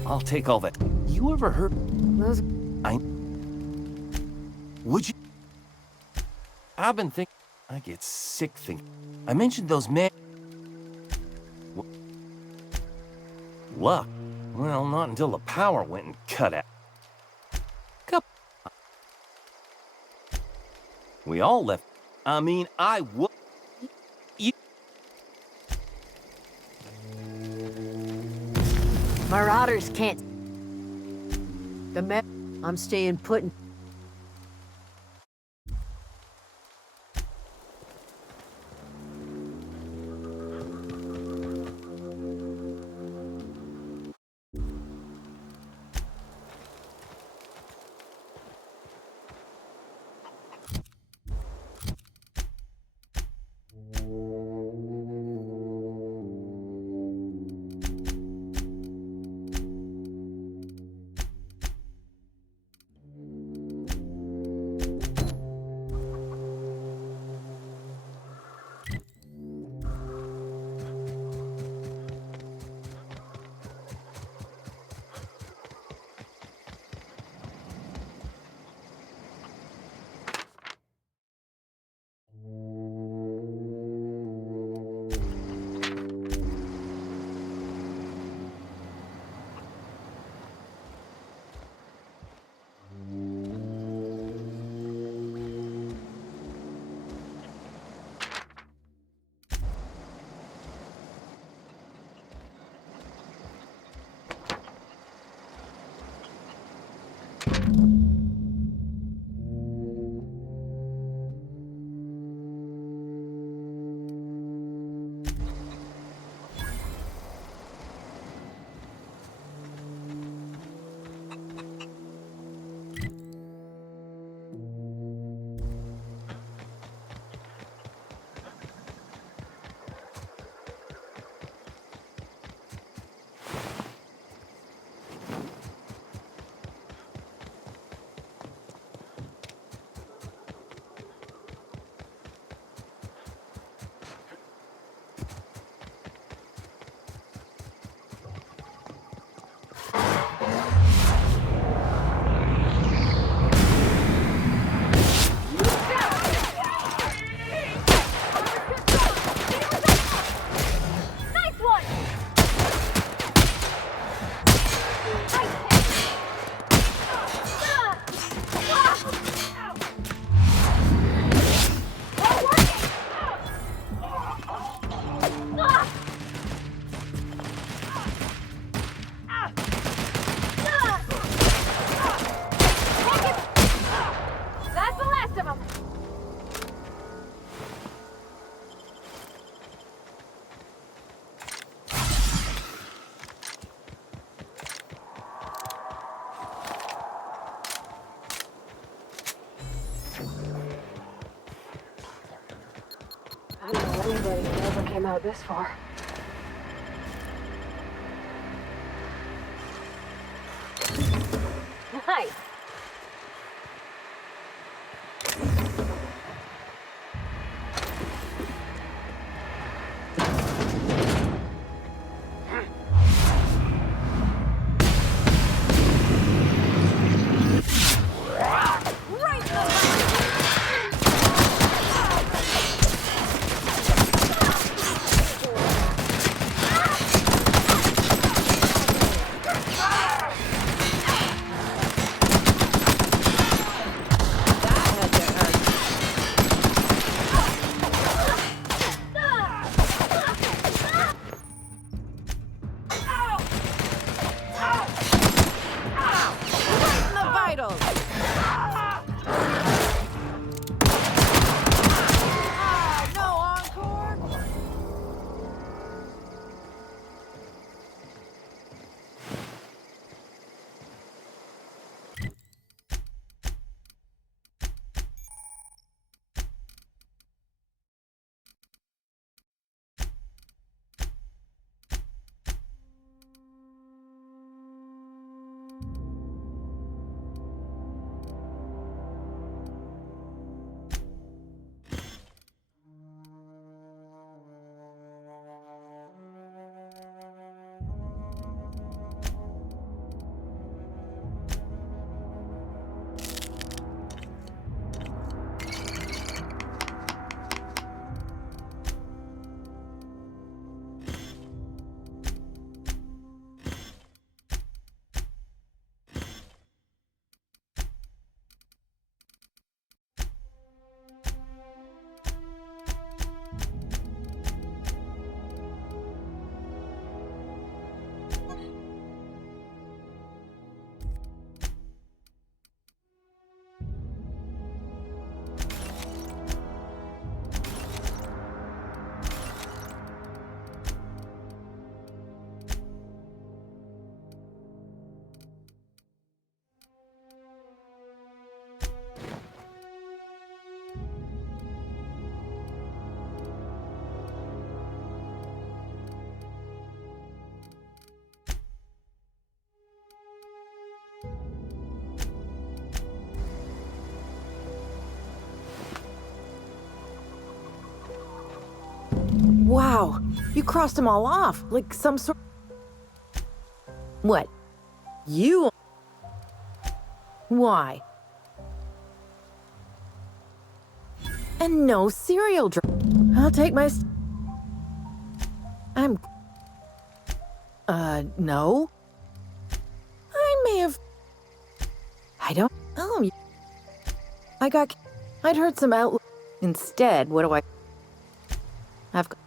I'll take all that. You ever heard? Those... Would you? I've been thinking. I get sick thinking. I mentioned those men. Luck? Well, not until the power went and cut out. We all left. I mean, I would. Marauders can't. I'm staying put in. I don't know anybody who ever came out this far. Nice. Wow, you crossed them all off, like some sort... What? You? Why? And no serial I'll take my... No. I may have... I don't... Oh, I'd heard some out... Instead, what do I... I've got...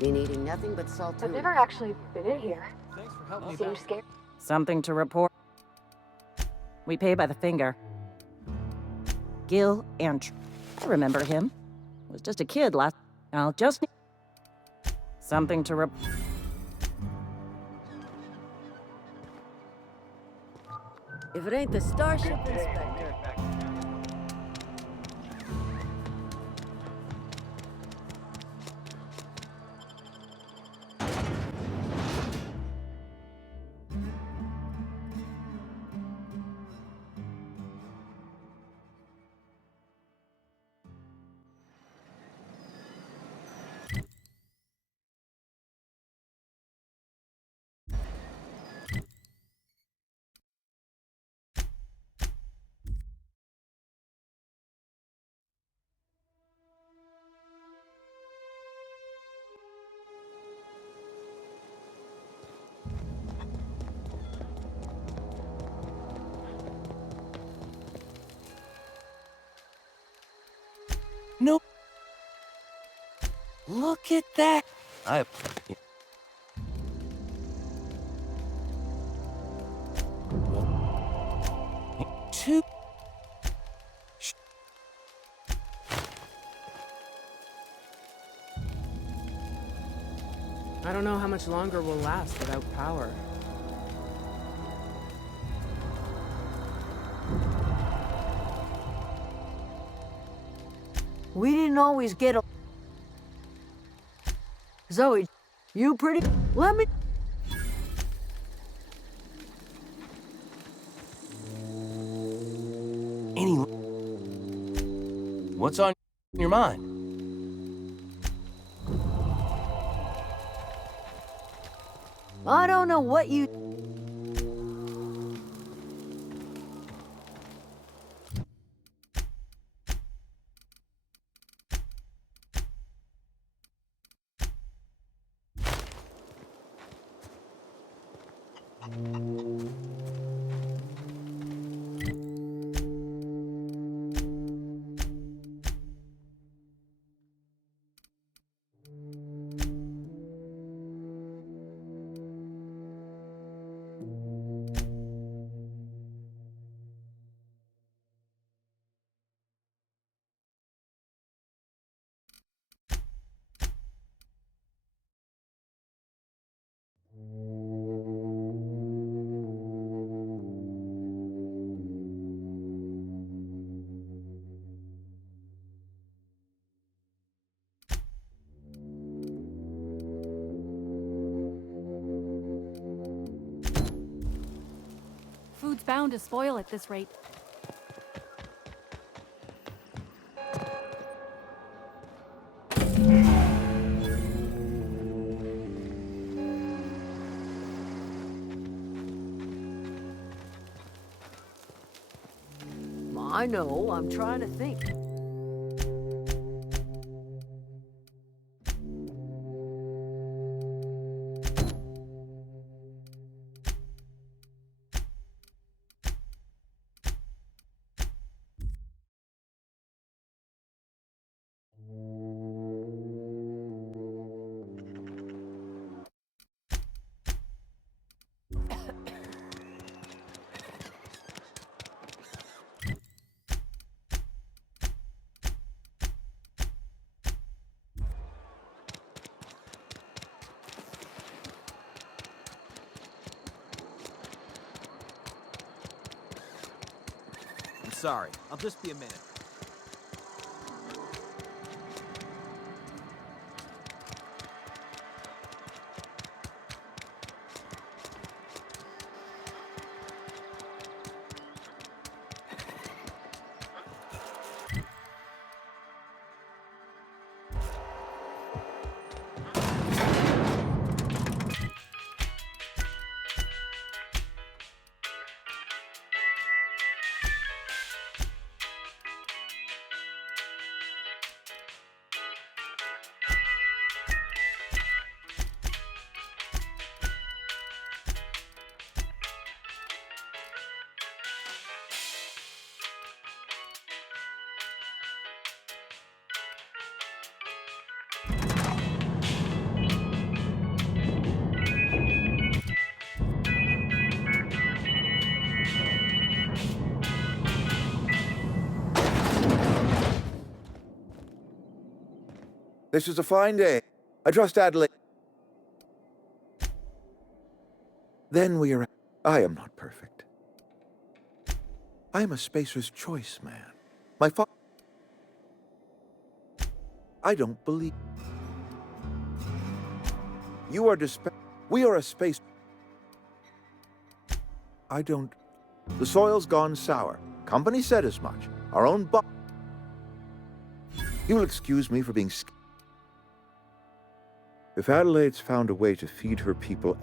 Been eating nothing but salt I've tuna. never actually been in here. Thanks for helping me Seems back. scared. Something to report. We pay by the finger. Gil Antr. I remember him. Was just a kid last. I'll just. Something to report. If it ain't the Starship Inspector. No. Look at that. I. Two. I don't know how much longer we'll last without power. We didn't always get a... Zoe, you pretty... Let me... What's on your mind? I don't know what you... Food's bound to spoil at this rate. I know, I'm trying to think. I'm sorry. I'll just be a minute. This is a fine day. I trust Adelaide. Then we are... I am not perfect. I am a spacer's choice, man. My father... I don't believe... You are We are a space... I don't... The soil's gone sour. Company said as much. Our own You will excuse me for being... If Adelaide's found a way to feed her people,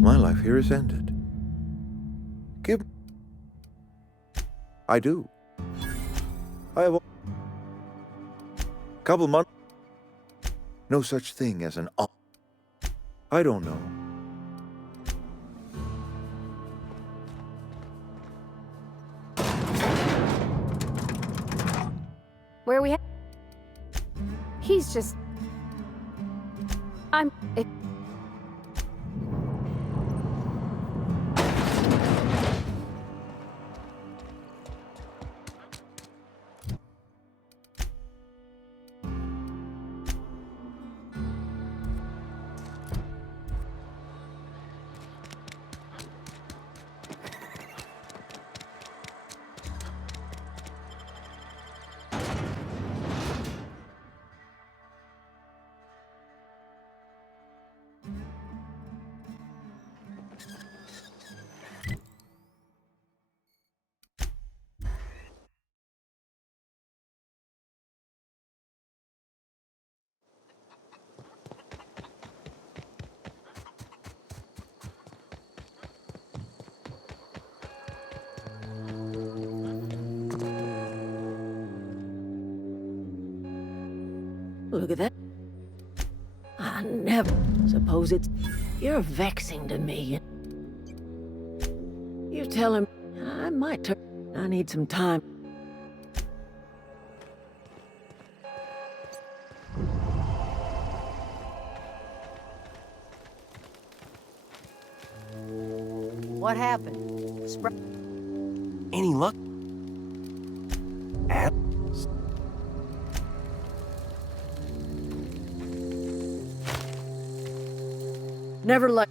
my life here is ended. I do. I have a couple months. No such thing as an... I don't know. Where are we He's just... Look at that. I never suppose it's... You're vexing to me. You tell him I might turn... I need some time. What happened? Any luck? Never let...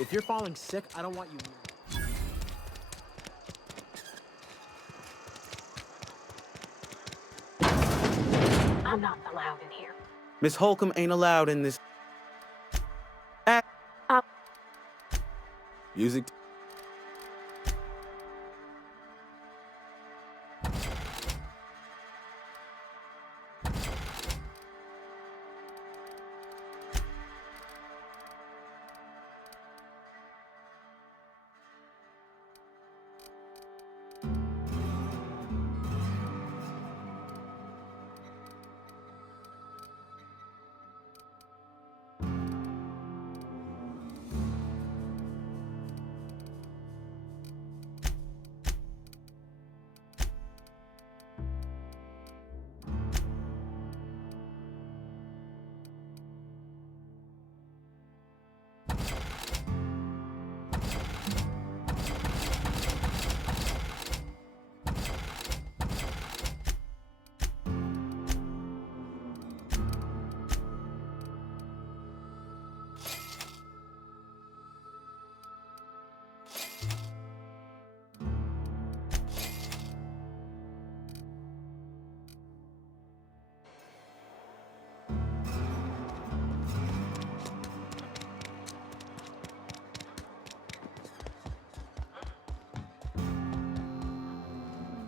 If you're falling sick, I don't want you. I'm not allowed in here. Miss Holcomb ain't allowed in this. Music.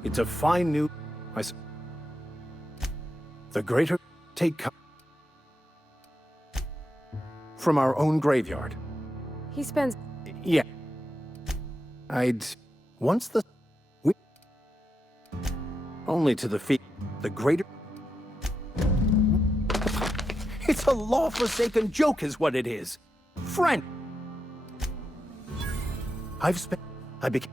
It's a fine new... The greater take from our own graveyard. He spends... Yeah. I'd... Once the... We... Only to the feet. The greater... It's a law-forsaken joke is what it is. Friend! I've spent... I became...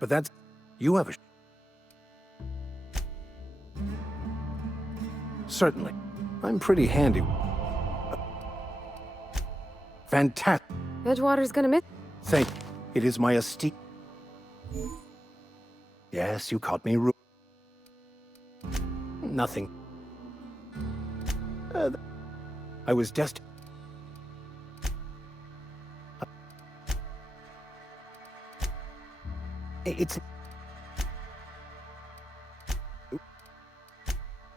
But that's... You have a... Certainly. I'm pretty handy. Fantastic. Edgewater's gonna miss... Thank you. It is my esteem. Yes, you caught me Nothing. I was destined... It's...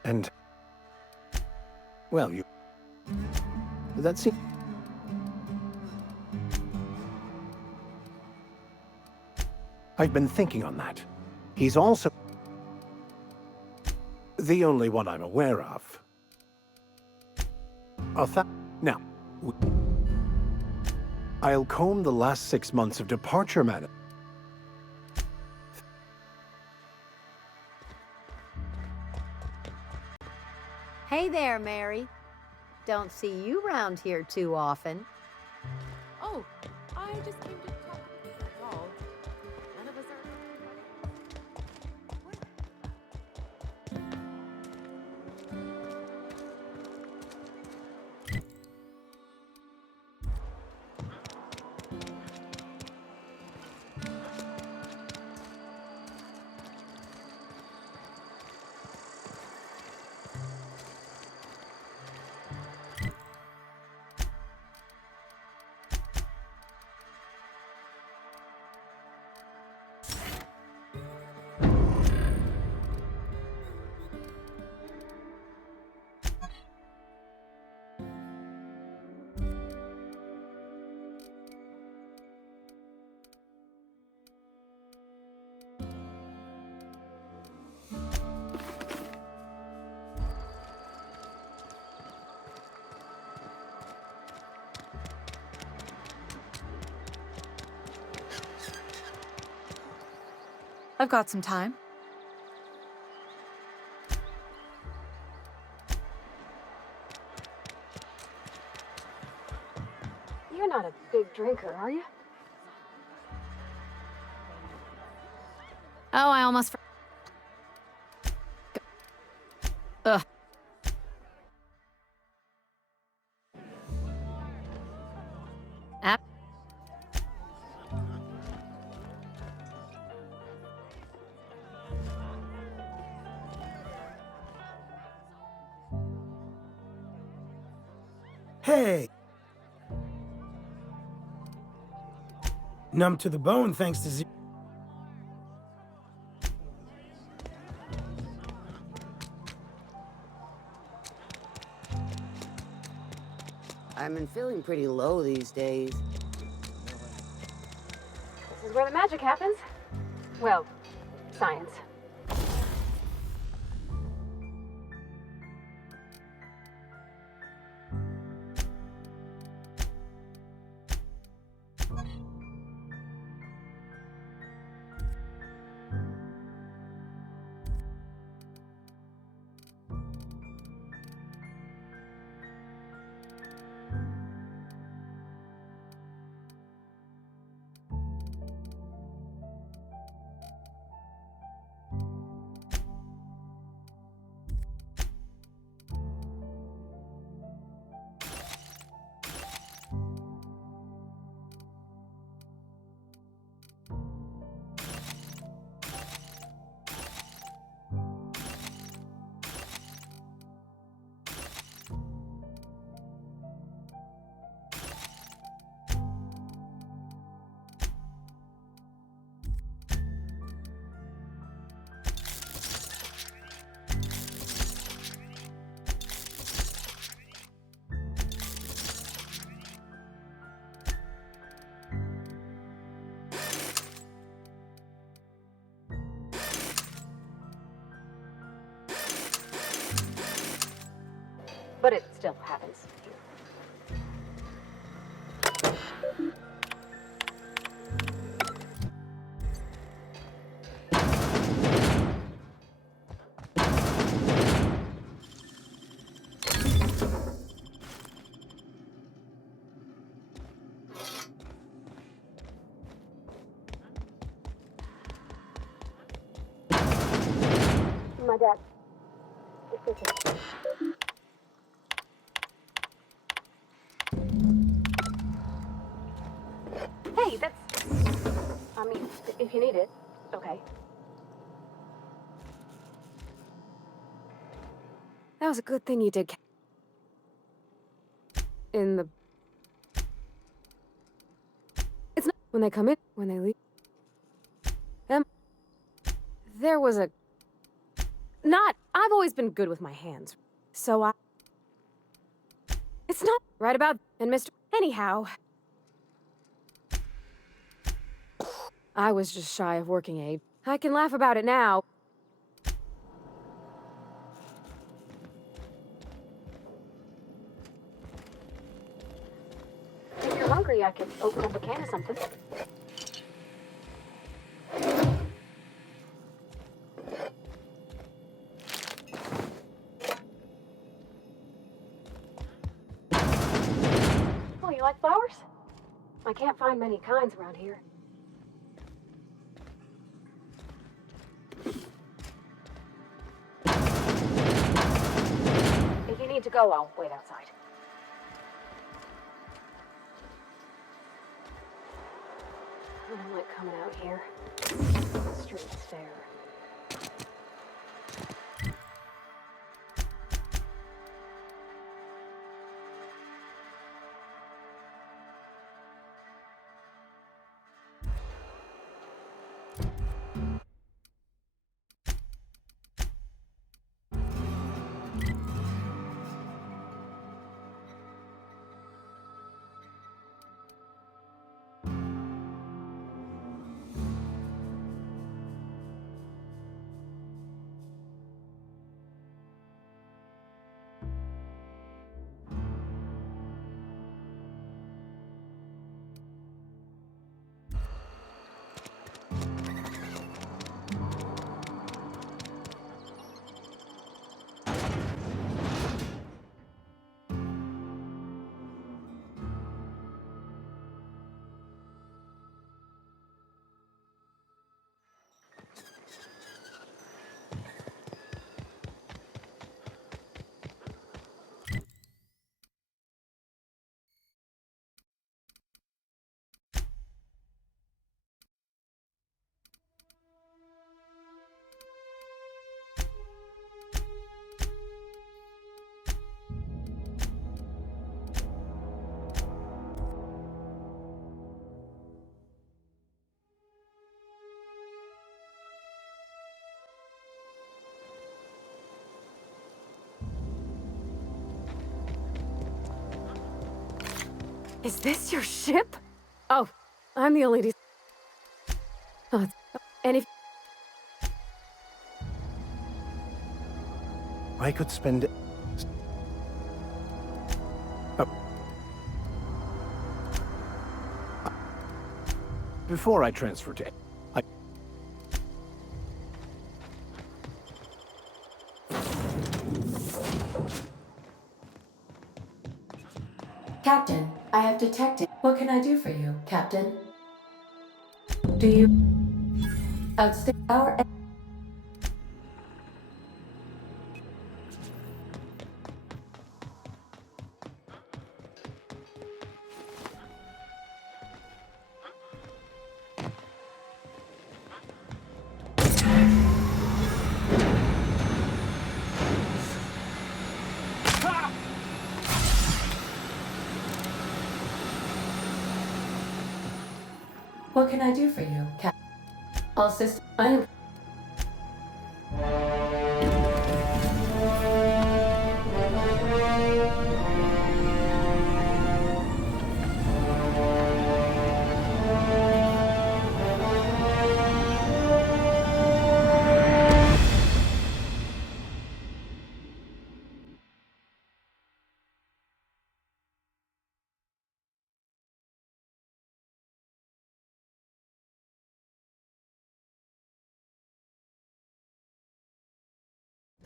And... Well, you... That's it. I've been thinking on that. He's also... The only one I'm aware of. Now, I'll comb the last 6 months of departure, madam. Hey there, Mary. Don't see you round here too often. Oh, I just came to talk to you. That's all. None of us I've got some time. You're not a big drinker, are you? Oh, I almost... Ugh. Hey! Numb to the bone thanks to Z. I've been feeling pretty low these days. This is where the magic happens. Well, science. But it still happens. My dad. Hey, that's... I mean, if you need it, okay. That was a good thing you did. In the... It's not when they come in, when they leave. There was a... Not... I've always been good with my hands, so I... It's not right about... And Mr... Anyhow... I was just shy of working age. I can laugh about it now. If you're hungry, I could open up a can of something. Oh, you like flowers? I can't find many kinds around here. If you need to go, I'll wait outside. I don't like coming out here. The streets fair. Is this your ship? Oh, I'm the only. Oh, and if I could spend. Before I transfer to. Captain, I have detected. What can I do for you, Captain? Do you outstay our? What can I do for you, Captain? All systems. I am.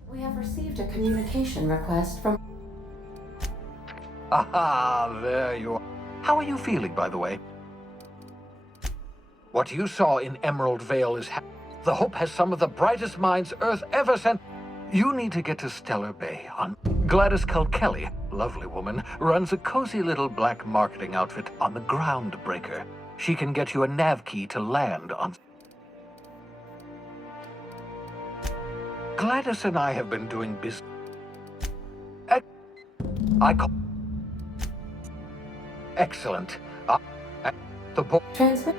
We have received a communication request from. Aha, there you are. How are you feeling, by the way? What you saw in Emerald Vale is the Hope has some of the brightest minds Earth ever sent. You need to get to Stellar Bay on Gladys Kilkelly, lovely woman, runs a cozy little black marketing outfit on the Groundbreaker. She can get you a nav key to land on. Gladys and I have been doing business. I call. Excellent. The book. Transmit.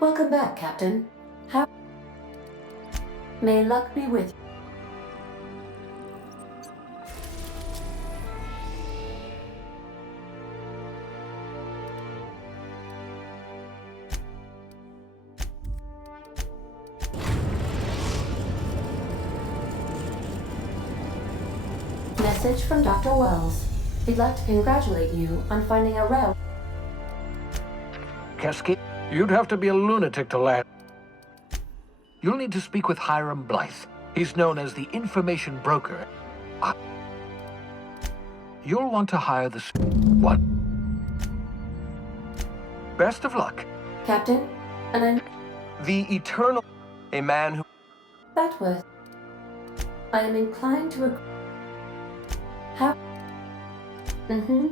Welcome back, Captain. How? May luck be with you. Message from Dr. Wells. He'd like to congratulate you on finding a route. Cascade, you'd have to be a lunatic to land. You'll need to speak with Hiram Blythe. He's known as the information broker. You'll want to hire the one. Best of luck. Captain, and I'm... The Eternal... A man who... That was... I am inclined to agree. How? Mm-hmm.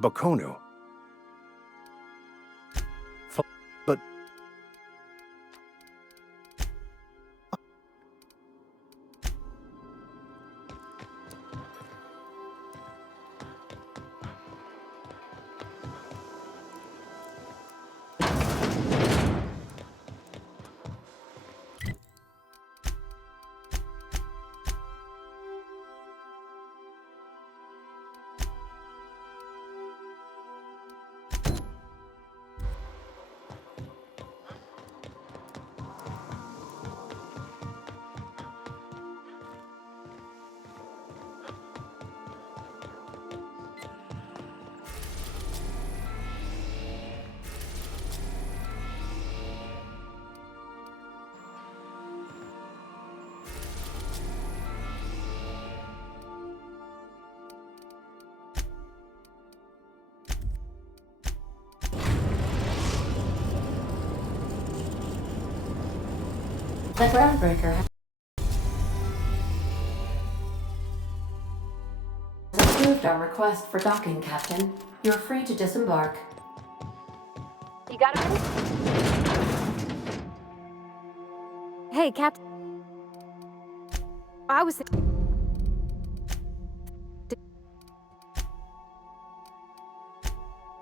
Bakonu. The groundbreaker has approved our request for docking, Captain. You're free to disembark. You got a minute? Hey, Captain. I was...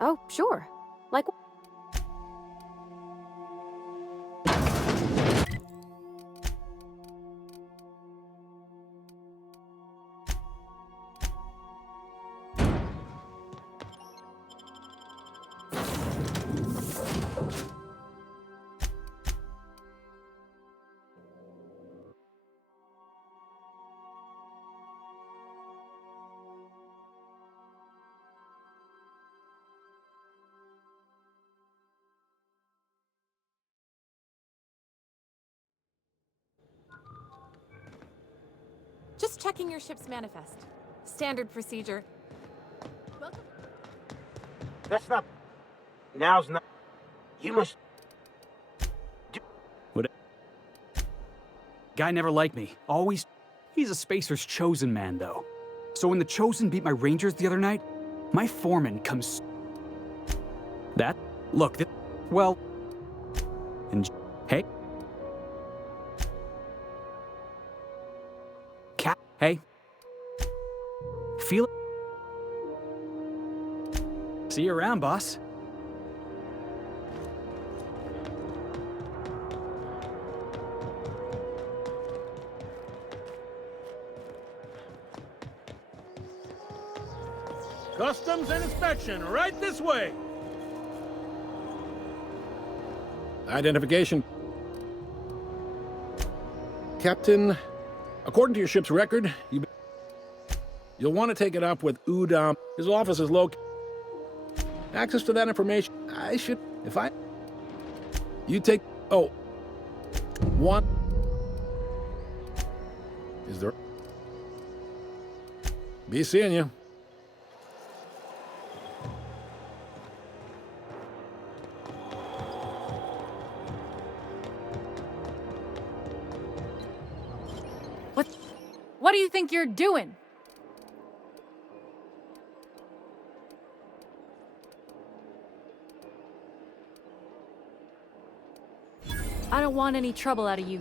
Oh, sure. Like... Just checking your ship's manifest. Standard procedure. Welcome. That's not... Now's not... You must... What? Guy never liked me. Always... He's a Spacer's chosen man, though. So when the Chosen beat my Rangers the other night, my foreman comes... That? Look, well... And... Hey? Cap... Hey? Feel it? See you around, boss. Customs and inspection, right this way. Identification. Captain, according to your ship's record, you'll want to take it up with Udam. His office is located. Access to that information, I should... If I... You take... Oh. One... Is there... Be seeing you. What do you think you're doing? I don't want any trouble out of you.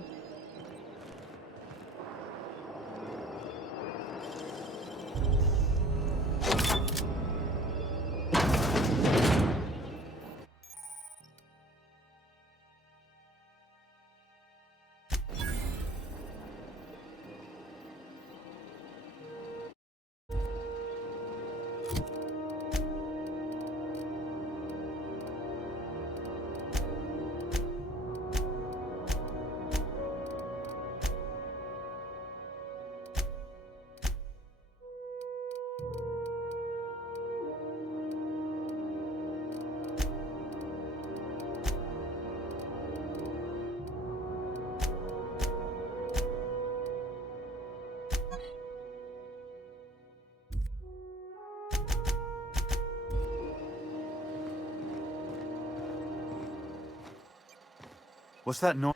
What's that noise?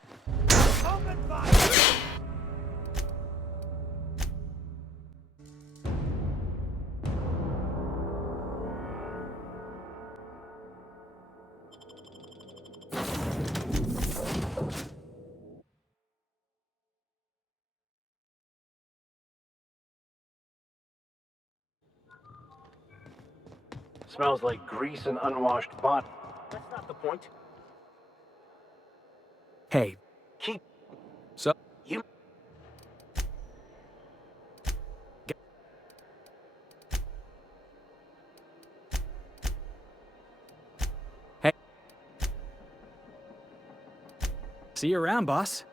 Smells like grease and unwashed body. That's not the point. Hey. Keep... So... You... Hey. See you around, boss.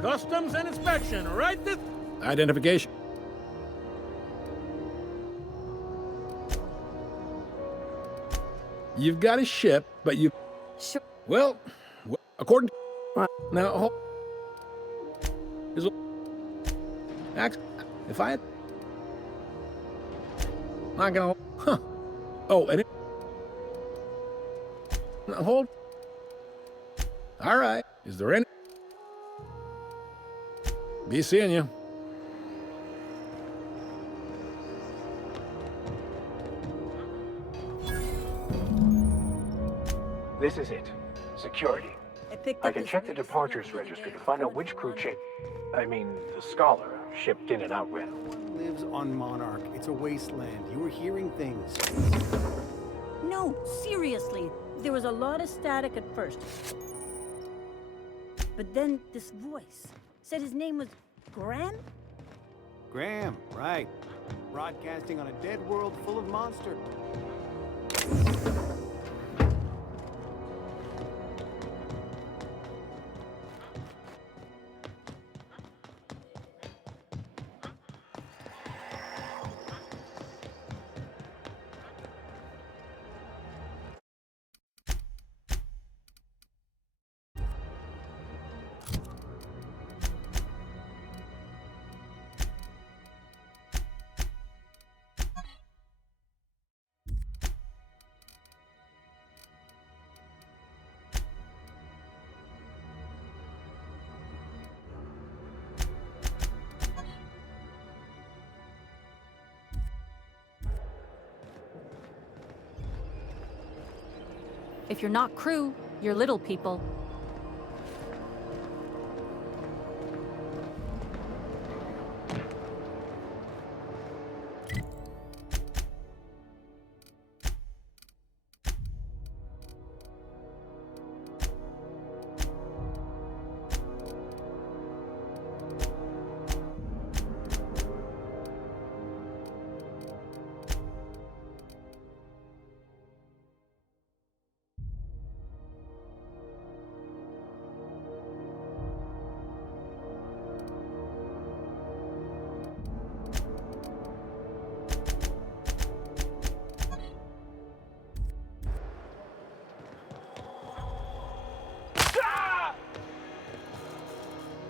Customs and inspection, right this... Identification. You've got a ship, but you... Sure. Well, according to... Now, hold... If I had... Not gonna... Huh. Oh, and it... Hold. All right. Is there any? Be seeing you. This is it. Security. I can check the departures register to find out which crew the Scholar, shipped in and out with. Lives on Monarch. It's a wasteland. You were hearing things. No, seriously. There was a lot of static at first. But then this voice said his name was Graham? Graham, right. Broadcasting on a dead world full of monsters. If you're not crew, you're little people.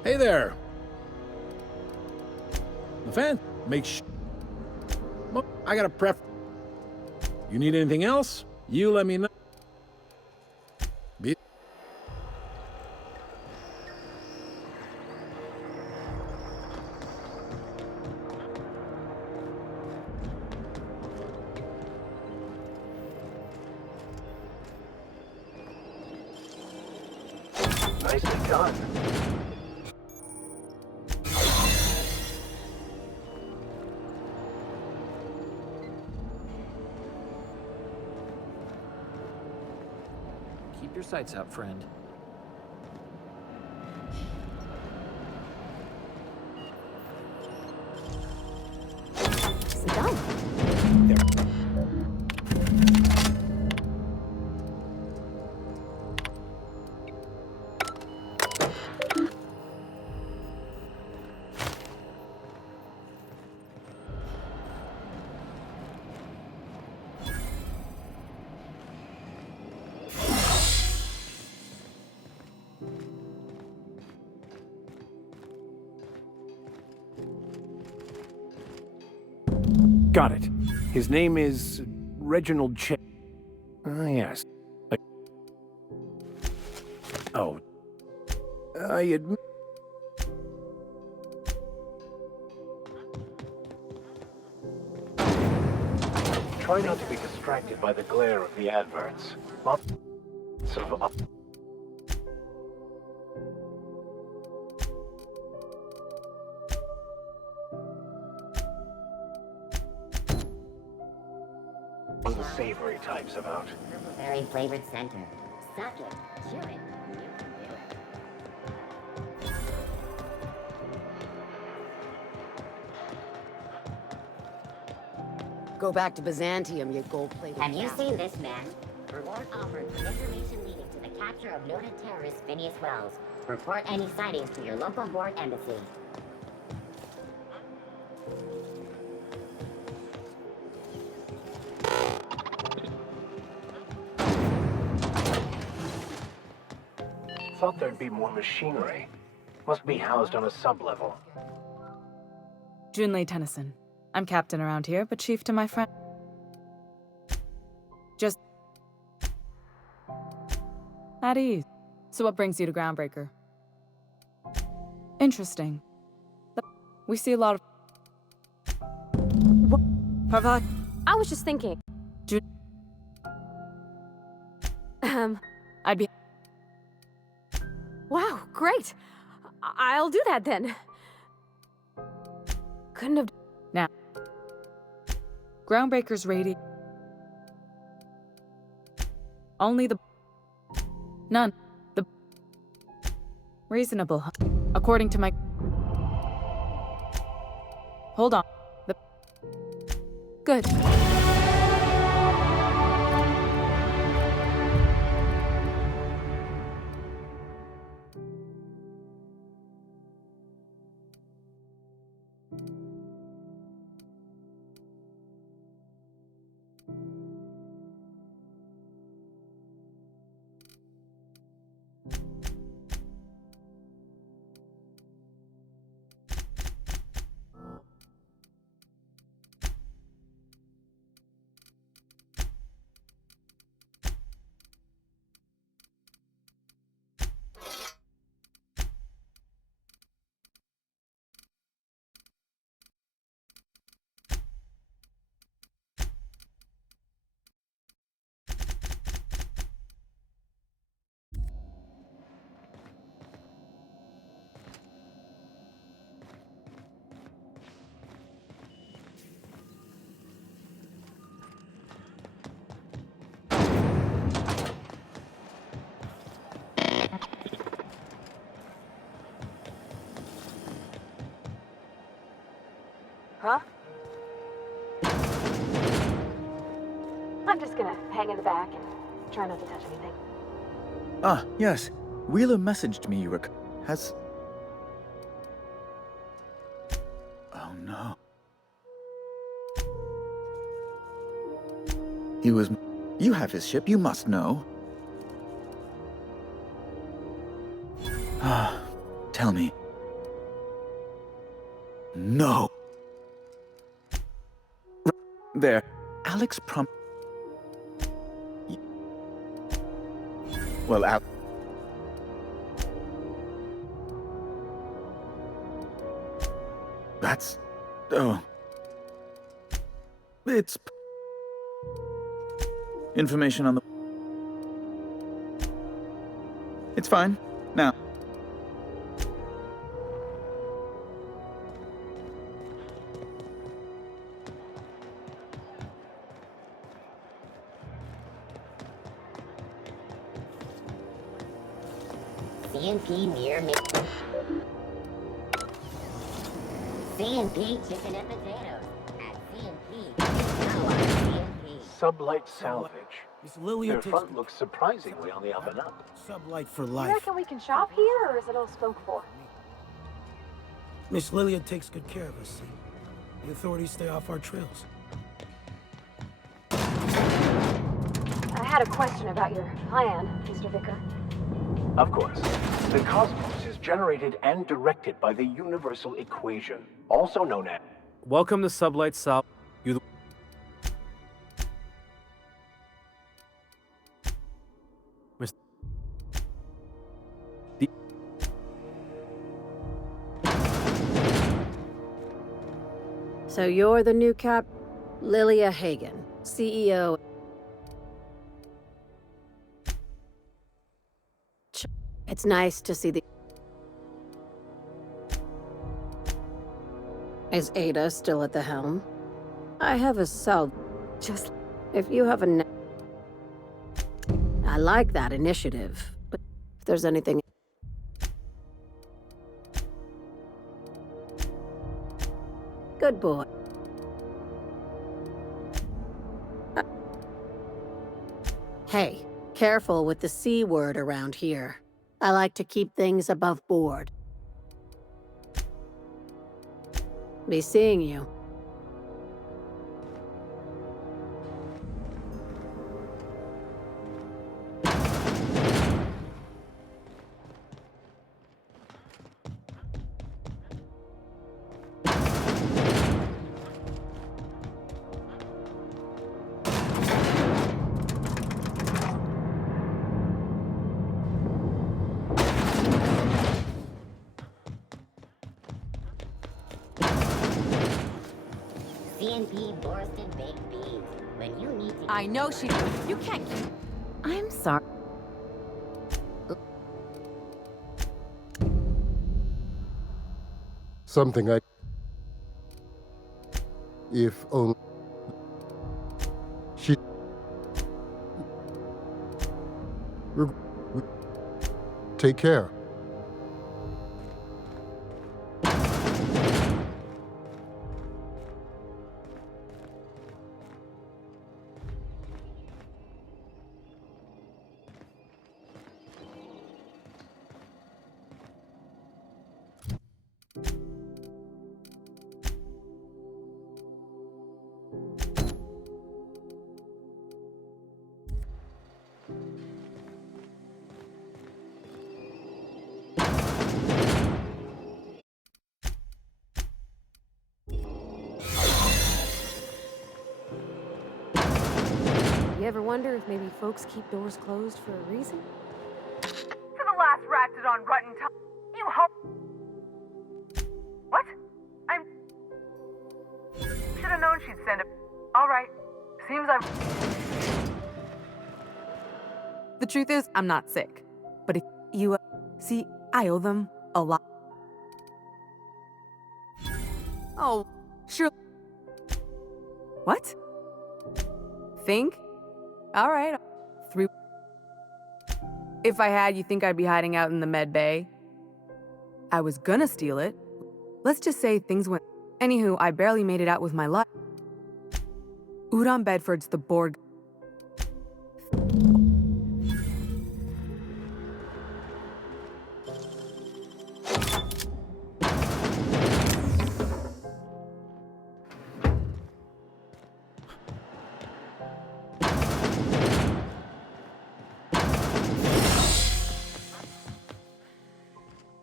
Hey there. The fan. I got a pref. You need anything else? You let me know. Be. Nicely done. Keep your sights out, friend. Sit down. Got it. His name is Reginald Ch. Ah, yes. Oh. I admit. Try not to be distracted by the glare of the adverts. Lots of the savory types about. Very flavored center. Suck it. Chew it. Go back to Byzantium, you gold-plated. Have you seen this man? Reward offered for information leading to the capture of noted terrorist Phineas Wells. Report any sightings to your local board embassy. Thought there'd be more machinery. Must be housed on a sub-level. Junlei Tennyson. I'm captain around here, but chief to my friend. Just... At ease. So what brings you to Groundbreaker? Interesting. We see a lot of... Parvat, I was just thinking. I'd be... Wow, great. I'll do that then. Couldn't have... Now. Groundbreaker's radio... Only the... None. The... Reasonable, huh? According to my... Hold on. The... Good. Huh? I'm just gonna hang in the back and try not to touch anything. Ah, yes. Wheeler messaged me you were... Has... Oh no. He was... You have his ship, you must know. Ah, tell me. No. There. Alex Well, That's... Oh. It's... Information on the... It's fine. Now. CNP near me. CNP chicken and potatoes. At CNP. Now on CNP. Sublight Salvage. Miss Lilia Their takes front looks surprisingly on the up and up. Sublight for You life. reckon we can shop here, or is it all spoke for? Miss Lilia takes good care of us. The authorities stay off our trails. I had a question about your plan, Mr. Vicar. Of course. The cosmos is generated and directed by the universal equation, also known as... Welcome to Sublight Sal. You. So you're the new cap... Lilia Hagen, CEO... It's nice to see the... Is Ada still at the helm? I have a cell. Just... If you have a... I like that initiative, but if there's anything... Good boy. Hey, careful with the C word around here. I like to keep things above board. Be seeing you. CNP Borsted Baked Beans. When you need to... I know she... You can't... I'm sorry. Something I... If only... She... Take care. You ever wonder if maybe folks keep doors closed for a reason? To the last ratted on rotten time. You hope. What? Should have known she'd send it. All right. Seems I've. The truth is, I'm not sick. But if you... see, I owe them a lot. Oh, sure. What? Think? All right. 3. If I had, you think I'd be hiding out in the med bay? I was gonna steal it. Let's just say things went... Anywho, I barely made it out with my life. Udon Bedford's the Borg.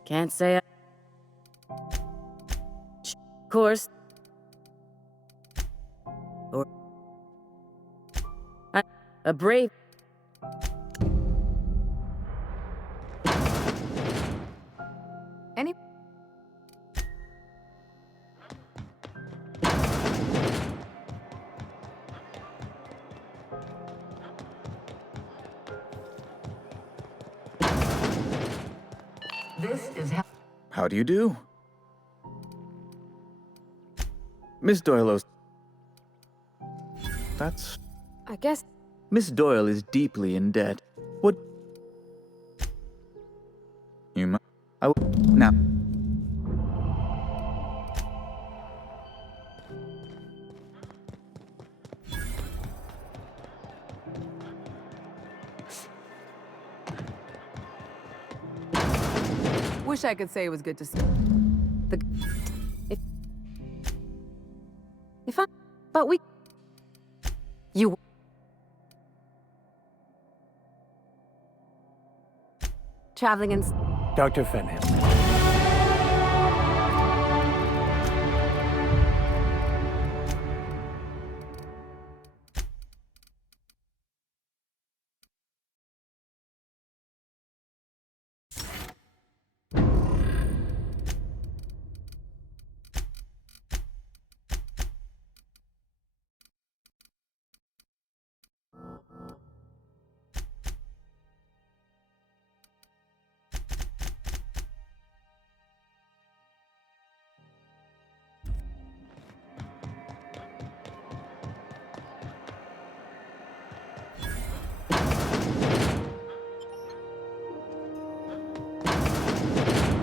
Can't say Of course. Or... a brave... Any... This is How do you do? Miss Doyle. That's... I guess... Miss Doyle is deeply in debt. What... You might... Now... Wish I could say it was good to see. If I... But we... You... Traveling in... Dr. Fenham.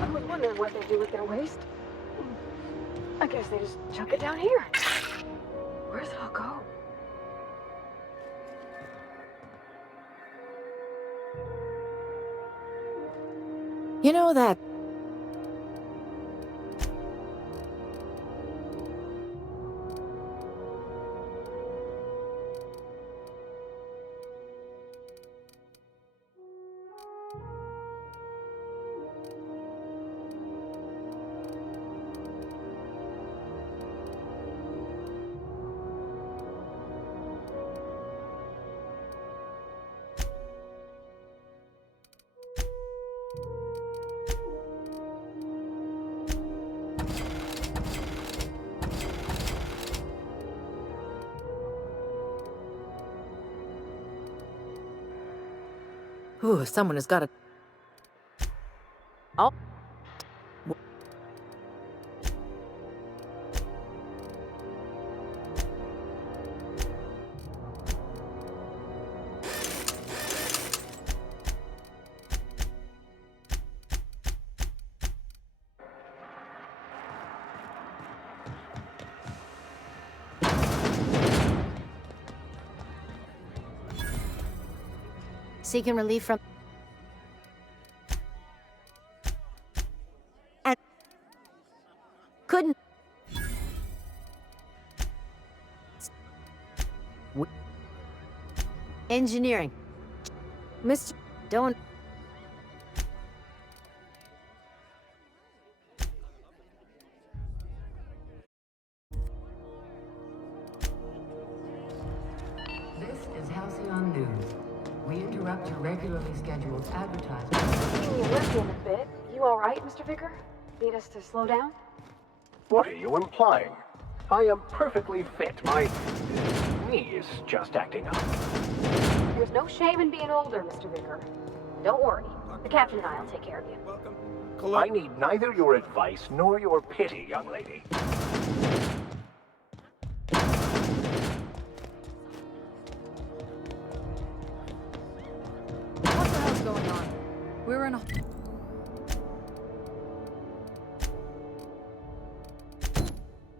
I was wondering what they do with their waste. I guess they just chuck it down here. Where's it all go? You know that... Ooh, someone has got to. Oh. Seeking relief from... Couldn't... Engineering. Mr. Don't... This is Halcyon News. We interrupt your regularly scheduled advertisement. Seeing you limping a bit. You alright, Mr. Vicker? Need us to slow down? What are you implying? I am perfectly fit. My knee is just acting up. There's no shame in being older, Mr. Vicker. Don't worry. The captain and I will take care of you. I need neither your advice nor your pity, young lady. What the hell's going on? We're in a...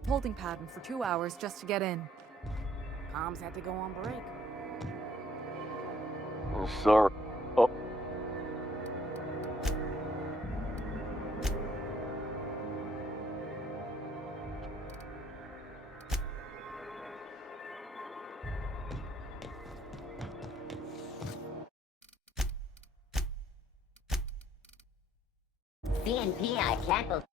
holding pattern for 2 hours just to get in. Comms had to go on break. Sorry. Oh. CNP, I can't believe...